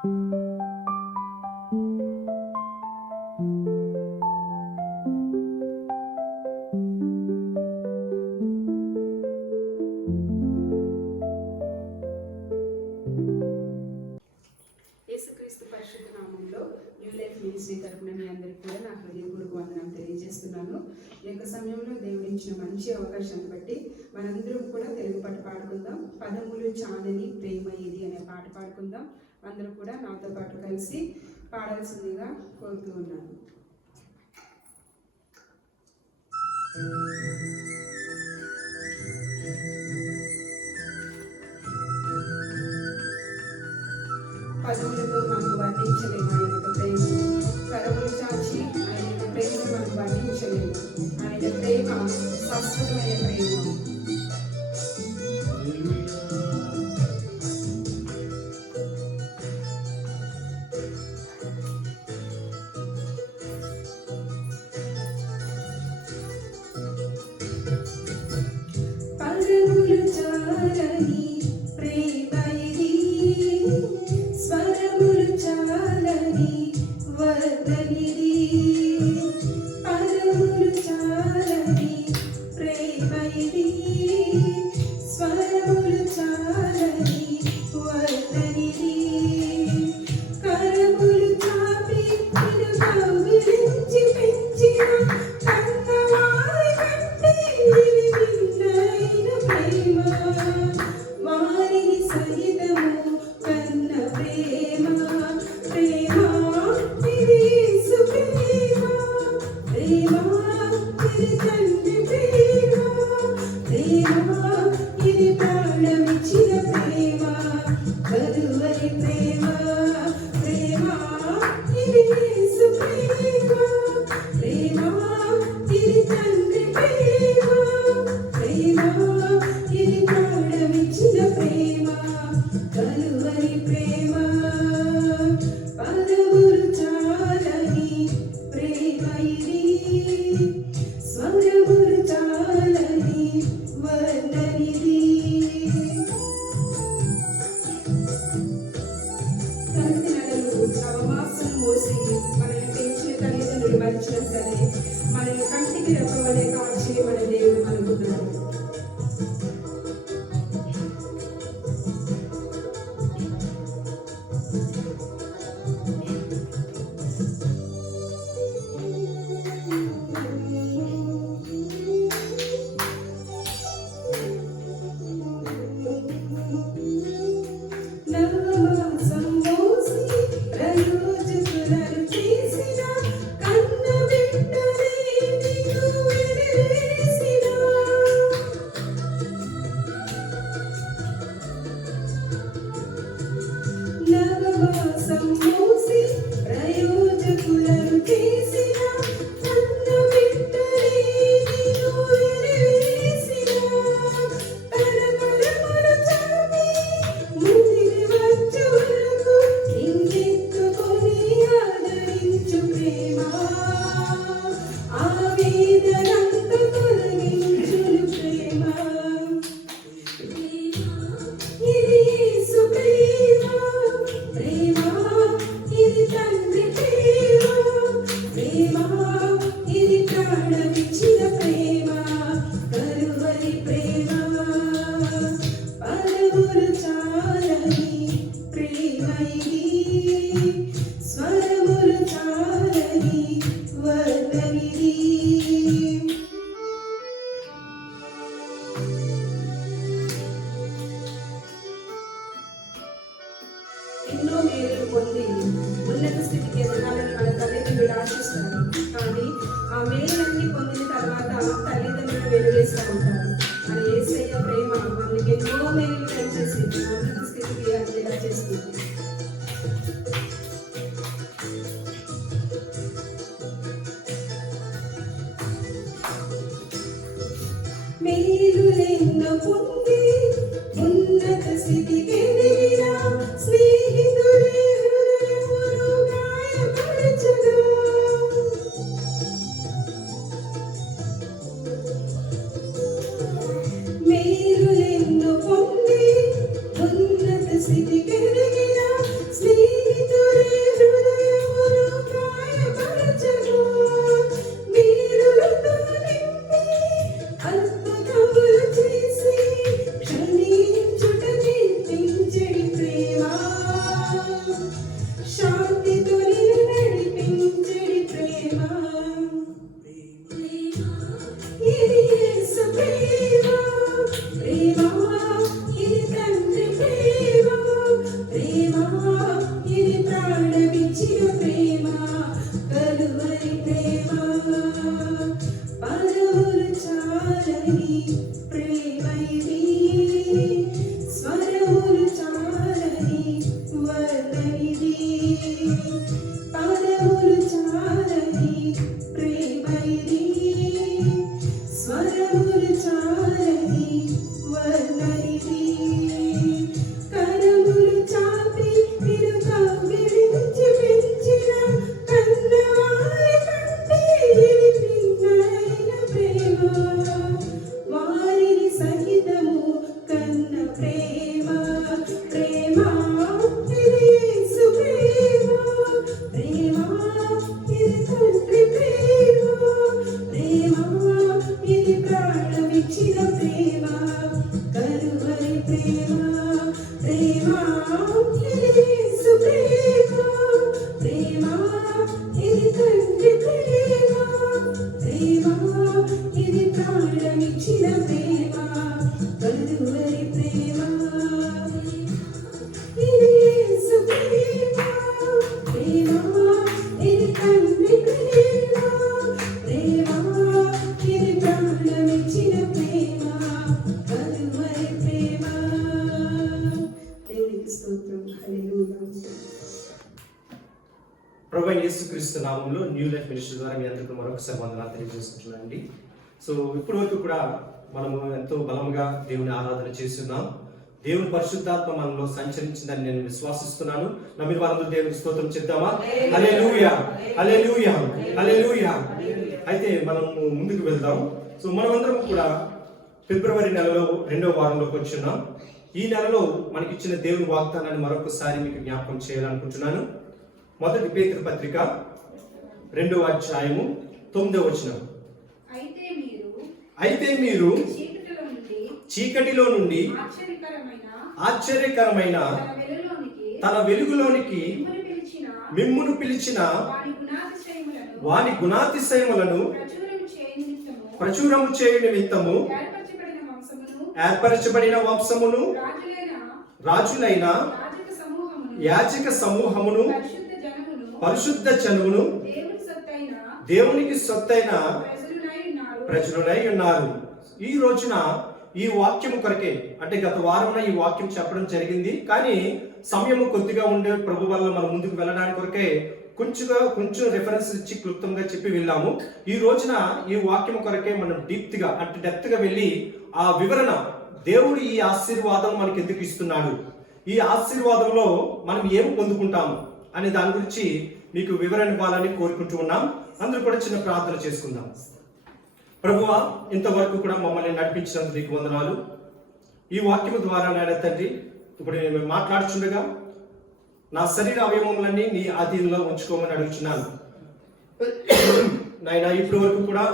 యేసుక్రీస్తు పరిశుద్ధ నామంలో న్యూ లైఫ్ మినిస్ట్రీ తరపున మీ అందరికీ కూడా నా హృదయపూర్వక వందనాలు తెలియజేస్తున్నాను. ఈ యొక్క సమయంలో దేవుడు ఇచ్చిన మంచి అవకాశాన్ని బట్టి మనందరం కూడా తెలుగు పాట పాడుకుందాం. పదములు చాలని ప్రేమ ఇది అనే పాట పాడుకుందాం. అందరూ కూడా నాతో పాటు కలిసి పాడాల్సిందిగా కోరుతూ ఉన్నాను. పదములతో మనం వర్ణించలేము ఆయన యొక్క ప్రేమ. కరములు చాచి ఆయన యొక్క ప్రేమను మనం వర్ణించలేము. ఆయన ప్రేమ శాశ్వతమైన ప్రేమ. పదములు చాలని ప్రేమ ఇది, స్వరములు చాలని వర్ణనిది. పదములు చాలని ప్రేమ ఇది, స్వరములు చాలని వర్ణనిది. కరములు చాపి నిన్ను కౌగిలించి పెంచిన కన్నవారి కంటే ఇది భిన్నమైన ప్రేమ. వారిని సహితము కన్న ప్రేమ. ప్రేమ ఇది యేసు ప్రేమ. ప్రేమ ఇది తండ్రి ప్రేమ. ప్రేమ ఇది ప్రాణమిచ్చిన ప్రేమ. కలువరి ప్రేమ. ప్రేమ ఇది యేసు ప్రేమ. ప్రేమ ఇది తండ్రి ప్రేమ. ప్రేమ ఇది ప్రాణమిచ్చిన ప్రేమ. కలువరి ప్రేమ. పదములు చాలని ప్రేమ ఇది, స్వరములు చాలని వర్ణనిది. తల్లి నగలు నవమాసం మోసి మనల్ని పెంచిన తల్లిదండ్రులు మరిచినా సరే మనల్ని కంటికి రెప్పవలే కాల్చి మన దేవుడు అనుకున్నాడు. నవమాసం మోసి ప్రయోజకులను చేసిన కన్న బిడ్డలే నీకు వెలివేసిన. నవమాసం మోసి ప్రయోజకులను చేసిన కన్న బిడ్డలే నీకు వెలివేసిన. తరతరములు చాటి ముదిరి వచ్చు వరకు నిన్నెత్తుకొని ఆదరించు ప్రేమ. ఆవేదనంత తొలగించును ప్రేమ. ఇది యేసు ప్రేమ. ప్రేమ ఇది తండ్రి ప్రేమ. ప్రేమ ఇది ప్రాణమిచ్చిన ప్రేమ. కలువరి ప్రేమ. పదములు చాలని ప్రేమ ఇది, స్వరములు చాలని వర్ణనిది. ఎన్నో మేలు పొంది ఉన్నత స్థితికి ఎదగాలని మన తల్లిదండ్రులు ఆశిస్తారు. కానీ ఆ మేలన్నీ పొందిన తర్వాత తల్లిదండ్రులు వెలువేస్తూ ఉంటారు. మన యేసయ్య ప్రేమ మనకి ఎన్నో మేలు కలిచేసి ఉన్నత స్థితికి అందేలా చేస్తుంది. మేలులెన్నో పొంది ఉన్నత స్థితికి ఎదిగిన స్నేహితులే హృదయమును గాయపరచగా. మేలులెన్నో పొంది ఉన్నత స్థితికి ఎదిగిన స్నేహితులే ప్రేమ ఇది స్వరములు చాలని వర్ణనిది పదములు చాలని ప్రేమ ఇది స్వరములు చాలని వర్ణనిది కరములు చాపి మీరు కౌగిలించి పెంచిన కన్నవారి కంటే ఇది భిన్నమైన ప్రేమ వారిని సహితము కన్న ప్రేమ ప్రేమ ఇది యేసు ప్రేమ ప్రేమ ఇది తండ్రి ప్రేమ ప్రేమ ఇది ప్రాణమిచ్చిన ప్రేమ కరువరి ప్రేమ ప్రేమ ఇది యేసు ప్రేమ ప్రేమ ఇది తండ్రి ప్రేమ ప్రేమ ఇది ప్రాణమిచ్చిన ప్రేమ కరువరి ప్రేమ ఇది యేసు ప్రేమ ప్రేమ ఇది తండ్రి ప్రేమ ప్రేమ ఇది ప్రాణమిచ్చిన ప్రేమ కరువరి ప్రేమ. దేవునికి స్తోత్రం. హల్లెలూయా. ప్రభువైన యేసుక్రీస్తు నామంలో న్యూ లైఫ్ మినిస్ట్రీ ద్వారా మీ అందరికీ మరొకసారి వందనాలు తెలియజేస్తున్నానండి. సో ఇప్పటి వరకు కూడా మనము ఎంతో బలంగా దేవుని ఆరాధన చేస్తున్నాం. దేవుని పరిశుద్ధాత్మ మనలో సంచరించిందని నేను విశ్వాసిస్తున్నాను. నమ్మిన వారందరూ దేవునికి స్తోత్రం చెప్తామా? హల్లెలూయా, హల్లెలూయా, హల్లెలూయా. అయితే మనం ముందుకు వెళ్దాం. సో మనమందరం కూడా ఫిబ్రవరి నెలలో 2వ వారంలోకి వచ్చున్నాం. ఈ నెలలో మనకిచ్చిన దేవుని వాగ్దానాన్ని మరొకసారి మీకు జ్ఞాపకం చేయాలనుకుంటున్నాను. మొదటి పేతురు పత్రిక 2వ అధ్యాయము 9వ వచనం. అయితే మీరు చీకటిలో నుండి ఆశ్చర్యకరమైన తన వెలుగులోనికి మిమ్మును పిలిచిన వాని గుణాతిశయములను ప్రచురము చేయు నిమిత్తము ఏర్పరచబడిన వంశమును రాజులైన యాజక సమూహమును పరిశుద్ధ జనమును దేవునికి సొత్తైన ప్రజలునై ఉన్నారు. ఈ రోజున ఈ వాక్యము కొరకే, అంటే గత వారం ఈ వాక్యం చెప్పడం జరిగింది, కానీ సమయము కొద్దిగా ఉండే ప్రభు వల్ల మనం ముందుకు వెళ్ళడానికి కొరకే కొంచెం రెఫరెన్స్ ఇచ్చి క్లుప్తంగా చెప్పి వెళ్ళాము. ఈ రోజున ఈ వాక్యం కొరకే మనం డెప్త్ గా వెళ్ళి ఆ వివరణ, దేవుడు ఈ ఆశీర్వాదం మనకి ఎందుకు ఇస్తున్నాడు, ఈ ఆశీర్వాదంలో మనం ఏమి పొందుకుంటాము అనే దాని గురించి మీకు వివరణ ఇవ్వాలని కోరుకుంటూ ఉన్నాం. అందరూ కూడా చిన్న ప్రార్థన చేసుకుందాం. ప్రభువా, ఇంతవరకు కూడా మమ్మల్ని నడిపించినందుకు నీకు వందనాలు. ఈ వాక్యము ద్వారా నాయన తండ్రి, ఇప్పుడు నేను మాట్లాడుచుండగా నా శరీర అవయవములన్నీ నీ ఆధీనంలో ఉంచుకోమని అడుగుచున్నాను నాయన. ఇప్పటి వరకు కూడా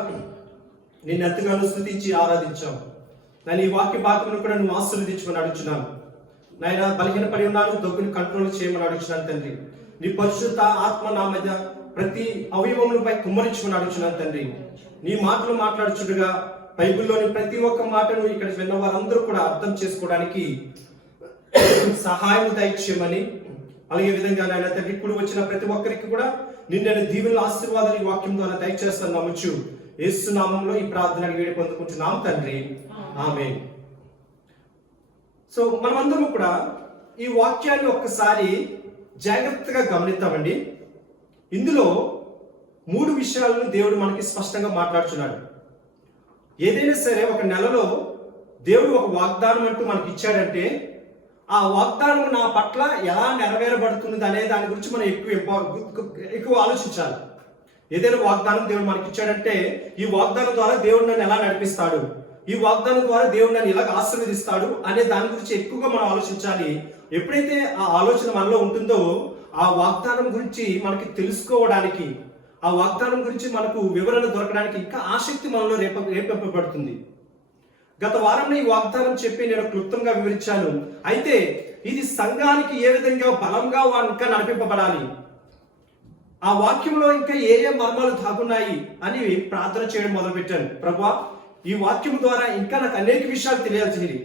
నిన్ను ఎంతగానో స్తుతించి ఆరాధించాం నాయన. ఈ వాక్య భాగమును కూడా నువ్వు ఆశీర్వదించమని అడుగుచున్నాను నాయన. బలహీనపడి ఉన్నాను, దగ్గుని కంట్రోల్ చేయమని అడుగుచున్నాను తండ్రి. నీ పరిశుద్ధ ఆత్మ నా మధ్య ప్రతి అవయవములపై కుమ్మరించమని అడుగుచున్నాను తండ్రి. నీ మాటలు మాట్లాడుచుండగా బైబిల్లోని ప్రతి ఒక్క మాటను ఇక్కడ విన్న వారందరూ కూడా అర్థం చేసుకోవడానికి సహాయం దయచేయమని, అలాగే విధంగా నాయన తండ్రి ఇప్పుడు వచ్చిన ప్రతి ఒక్కరికి కూడా నిన్న దీవెనల ఆశీర్వాదాలు ఈ వాక్యం ద్వారా దయచేస్తాను నమ్మచ్చు. యేసు నామంలో ఈ ప్రార్థన వేడి పొందుకుంటున్నాం తండ్రి, ఆమేన్. సో మనమందరం కూడా ఈ వాక్యాన్ని ఒక్కసారి జాగ్రత్తగా గమనిద్దామండి. ఇందులో 3 విషయాలను దేవుడు మనకి స్పష్టంగా మాట్లాడుచున్నాడు. ఏదైనా సరే ఒక నెలలో దేవుడు ఒక వాగ్దానం అంటూ మనకి ఇచ్చాడంటే ఆ వాగ్దానం నా పట్ల ఎలా నెరవేరబడుతుంది అనే దాని గురించి మనం ఎక్కువ ఆలోచించాలి. ఏదైనా వాగ్దానం దేవుడు మనకి ఇచ్చాడంటే ఈ వాగ్దానం ద్వారా దేవుడు నన్ను ఎలా నడిపిస్తాడు, ఈ వాగ్దానం ద్వారా దేవుడు నన్ను ఎలా ఆశీర్వదిస్తాడు అనే దాని గురించి ఎక్కువగా మనం ఆలోచించాలి. ఎప్పుడైతే ఆ ఆలోచన మనలో ఉంటుందో ఆ వాగ్దానం గురించి మనకి తెలుసుకోవడానికి, ఆ వాగ్దానం గురించి మనకు వివరణ దొరకడానికి ఇంకా ఆసక్తి మనలో రేపబడుతుంది. గత వారంలో ఈ వాగ్దానం చెప్పి నేను క్లుప్తంగా వివరించాను. అయితే ఇది సంఘానికి ఏ విధంగా బలంగా ఇంకా నడిపింపబడాలి, ఆ వాక్యంలో ఇంకా ఏ మర్మాలు దాగున్నాయి అని ప్రార్థన చేయడం మొదలుపెట్టాను. ప్రభువా, ఈ వాక్యం ద్వారా ఇంకా నాకు అనేక విషయాలు తెలియాల్సినవి,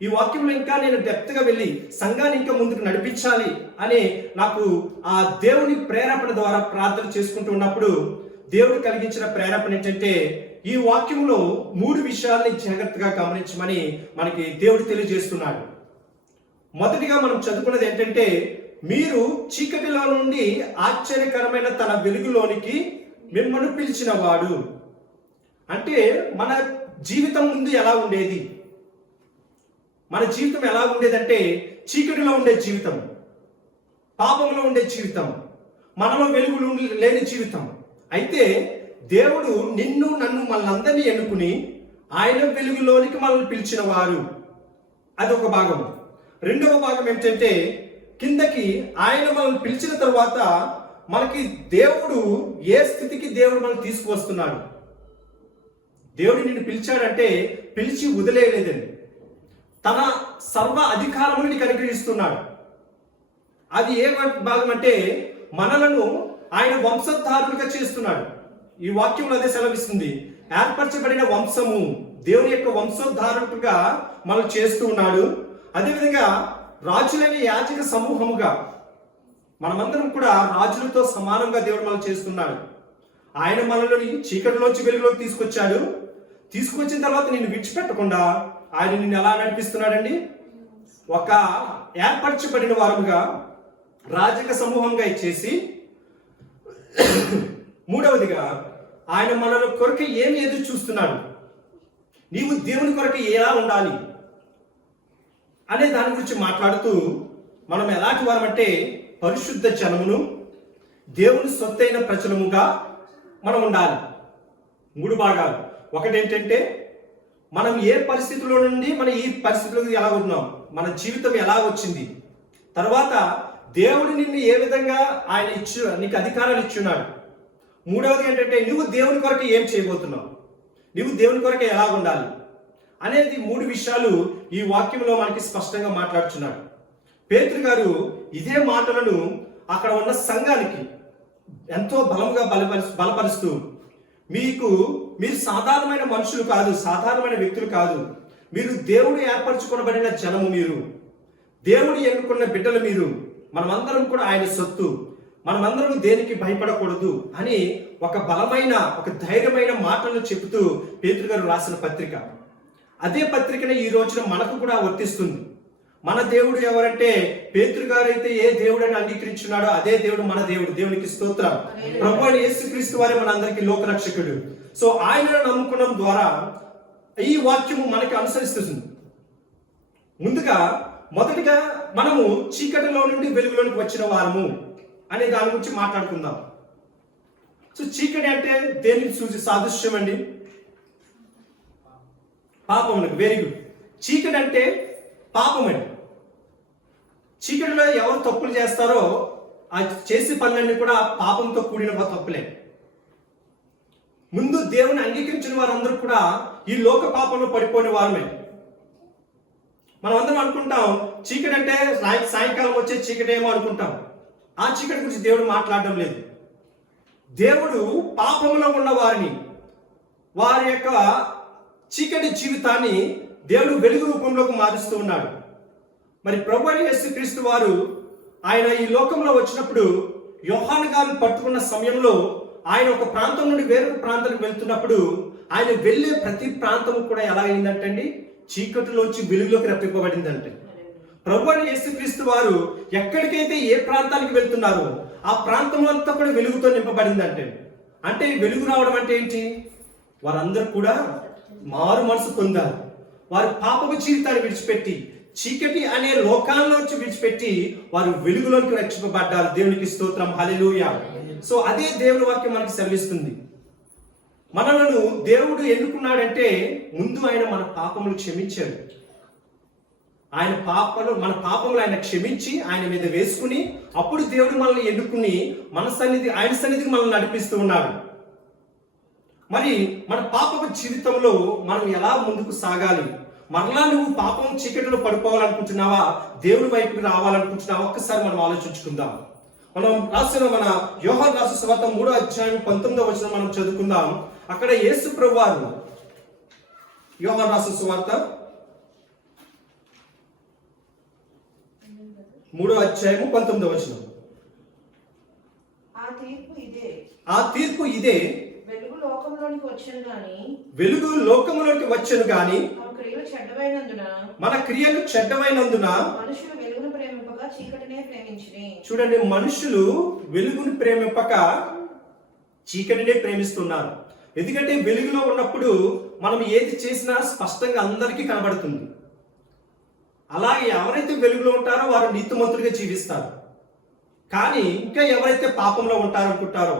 ఈ వాక్యంలో ఇంకా నేను డెప్త్గా వెళ్ళి సంఘాన్ని ఇంకా ముందుకు నడిపించాలి అని నాకు ఆ దేవుని ప్రేరేపణ ద్వారా ప్రార్థన చేసుకుంటూ ఉన్నప్పుడు దేవుడు కలిగించిన ప్రేరేపణ ఏంటంటే ఈ వాక్యంలో 3 విషయాల్ని జాగ్రత్తగా గమనించమని మనకి దేవుడు తెలియజేస్తున్నాడు. మొదటిగా మనం చదువుకున్నది ఏంటంటే, మీరు చీకటిలో నుండి ఆశ్చర్యకరమైన తన వెలుగులోనికి మిమ్మల్ని పిలిచిన వాడు. అంటే మన జీవితం ముందు ఎలా ఉండేది? మన జీవితం ఎలా ఉండేదంటే చీకటిలో ఉండే జీవితం, పాపంలో ఉండే జీవితం, మనలో వెలుగులు లేని జీవితం. అయితే దేవుడు నిన్ను నన్ను మనందరినీ ఎన్నుకుని ఆయన వెలుగులోనికి మనల్ని పిలిచిన వారు. అదొక భాగం. రెండవ భాగం ఏంటంటే, కిందకి ఆయన మనల్ని పిలిచిన తరువాత మనకి దేవుడు ఏ స్థితికి దేవుడు మనల్ని తీసుకువస్తున్నాడు. దేవుడు నిన్ను పిలిచాడంటే పిలిచి వదిలేయలేదండి. తన సర్వ అధికారముని నీకు అనుగ్రహిస్తున్నాడు. అది ఏ భాగం అంటే, మనలను ఆయన వంశధారులుగా చేస్తున్నాడు. ఈ వాక్యంలో అదే సెలవిస్తుంది. ఏర్పరచబడిన వంశము, దేవుని యొక్క వంశోద్ధారకుగా మనం చేస్తూ ఉన్నాడు. అదేవిధంగా రాజులైన యాజక సమూహముగా మనమందరం కూడా రాజులతో సమానంగా దేవుడు మనం చేస్తున్నాడు. ఆయన మనల్ని చీకటిలోంచి వెలుగులోకి తీసుకొచ్చాడు. తీసుకొచ్చిన తర్వాత నిన్ను విడిచిపెట్టకుండా ఆయన నిన్ను ఎలా నడిపిస్తున్నాడండి? ఒక ఏర్పరచబడిన వారుగా రాజక సమూహంగా ఇచ్చేసి, మూడవదిగా ఆయన మనల కొరకు ఏమి ఎదురు చూస్తున్నాడు, నీవు దేవుని కొరకు ఎలా ఉండాలి అనే దాని గురించి మాట్లాడుతూ, మనం ఎలాంటి వారమంటే పరిశుద్ధ జనమును, దేవుని సొత్తైన ప్రజలముగా మనం ఉండాలి. 3 భాగాలు. ఒకటేంటంటే, మనం ఏ పరిస్థితిలో నుండి మనం ఈ పరిస్థితిలోకి ఎలా ఉన్నాం, మన జీవితం ఎలా వచ్చింది, తర్వాత దేవుడు నిన్ను ఏ విధంగా ఆయన నీకు అధికారాలు ఇచ్చున్నాడు. మూడవది ఏంటంటే, నువ్వు దేవుని కొరకు ఏం చేయబోతున్నావు, నువ్వు దేవుని కొరకు ఎలా ఉండాలి అనేది 3 విషయాలు ఈ వాక్యంలో మనకి స్పష్టంగా మాట్లాడుచున్నాడు. పేతురు గారు ఇదే మాటలను అక్కడ ఉన్న సంఘానికి ఎంతో బలంగా బలపరుస్తూ, మీరు సాధారణమైన మనుషులు కాదు, సాధారణమైన వ్యక్తులు కాదు, మీరు దేవుడు ఏర్పరచుకొనబడిన జనము, మీరు దేవుడు ఎన్నుకున్న బిడ్డలు, మీరు మనమందరం కూడా ఆయన సొత్తు, మనమందరం దేనికి భయపడకూడదు అని ఒక బలమైన, ఒక ధైర్యమైన మాటలను చెబుతూ పేతురు గారు రాసిన పత్రిక. అదే పత్రికను ఈ రోజున మనకు కూడా వర్తిస్తుంది. మన దేవుడు ఎవరంటే, పేతురు గారు అయితే ఏ దేవుడని అంగీకరించున్నాడో అదే దేవుడు మన దేవుడు. దేవునికి స్తోత్రం. ప్రభువైన యేసుక్రీస్తు వారే మన అందరికీ లోకరక్షకుడు. సో ఆయనను నమ్ముకోవడం ద్వారా ఈ వాక్యము మనకి అనుసరిస్తుంది. ముందుగా మొదటిగా మనము చీకటిలో నుండి వెలుగులోనికి వచ్చిన వారము అనే దాని గురించి మాట్లాడుకుందాం. సో చీకటి అంటే దేనికి సాదృశ్యం అండి? పాపమునకు. Very good. చీకటి అంటే పాపం అండి. చీకటిలో ఎవరు తప్పులు చేస్తారో ఆ చేసే పనులన్నీ కూడా పాపంతో కూడిన తప్పులే. ముందు దేవుని అంగీకరించిన వారందరూ కూడా ఈ లోక పాపంలో పడిపోయిన వారమే. మనం అందరం అనుకుంటాం చీకటి అంటే సాయంకాలం వచ్చే చీకటి ఏమో అనుకుంటాం. ఆ చీకటి గురించి దేవుడు మాట్లాడడం లేదు. దేవుడు పాపంలో ఉన్న వారిని, వారి యొక్క చీకటి జీవితాన్ని దేవుడు వెలుగు రూపంలోకి మారుస్తూ ఉన్నాడు. మరి ప్రభువైన యేసుక్రీస్తు వారు ఆయన ఈ లోకంలో వచ్చినప్పుడు యోహాను గారిని పట్టుకున్న సమయంలో ఆయన ఒక ప్రాంతం నుండి వేరొక ప్రాంతానికి వెళ్తున్నప్పుడు ఆయన వెళ్ళే ప్రతి ప్రాంతం కూడా ఎలా అయిందంటండి? చీకటిలోంచి వెలుగులోకి రప్పింపబడిందంటే. ప్రభువైన యేసుక్రీస్తు వారు ఎక్కడికైతే ఏ ప్రాంతానికి వెళ్తున్నారో ఆ ప్రాంతంలో అంతా కూడా వెలుగుతో నింపబడిందంటే. అంటే వెలుగు రావడం అంటే ఏంటి? వారందరూ కూడా మారు మనసు పొందారు. వారు పాపపు జీవితాన్ని విడిచిపెట్టి చీకటి అనే లోకాల్లోంచి విడిచిపెట్టి వారు వెలుగులోకి రక్షింపబడ్డారు. దేవునికి స్తోత్రం. హల్లెలూయా. సో అదే దేవుని వాక్యం మనకి సెలవిస్తుంది. మనలను దేవుడు ఎన్నుకున్నాడంటే ముందు ఆయన మన పాపములు క్షమించాడు. మన పాపములు ఆయన క్షమించి ఆయన మీద వేసుకుని అప్పుడు దేవుడు మనల్ని ఎన్నుకుని ఆయన సన్నిధికి మనల్ని నడిపిస్తూ ఉన్నాడు. మరి మన పాపపు జీవితంలో మనం ఎలా ముందుకు సాగాలి? మరలా నువ్వు పాపం చీకటిలో పడిపోవాలనుకుంటున్నావా, దేవుడి వైపుకి రావాలనుకుంటున్నావా? ఒక్కసారి మనం ఆలోచించుకుందాం. మనం రాసిన మన యోహాను రాసిన సువార్త 3వ అధ్యాయం 19వ వచనం మనం చదువుకుందాం. అక్కడ యేసు ప్రభువారు యోహాను రాసిన సువార్త 3వ అధ్యాయం 19వ వచనం. ఆ తీర్పు ఇదే, వెలుగు లోకములోనికి వచ్చెను గాని వెలుగు లోకములోకి వచ్చెను గాని తమ క్రియలు చెడ్డవైనందున మన క్రియలు చెడ్డమైనందున మనుషులు వెలుగును ప్రేమింపగా చీకటినే ప్రేమించిరి. చూడండి, మనుషులు వెలుగుని ప్రేమింపక చీకటినే ప్రేమిస్తున్నారు. ఎందుకంటే వెలుగులో ఉన్నప్పుడు మనం ఏది చేసినా స్పష్టంగా అందరికీ కనబడుతుంది. అలాగే ఎవరైతే వెలుగులో ఉంటారో వారు నీతిమంతులుగా జీవిస్తారు. కానీ ఇంకా ఎవరైతే పాపంలో ఉంటారనుకుంటారో,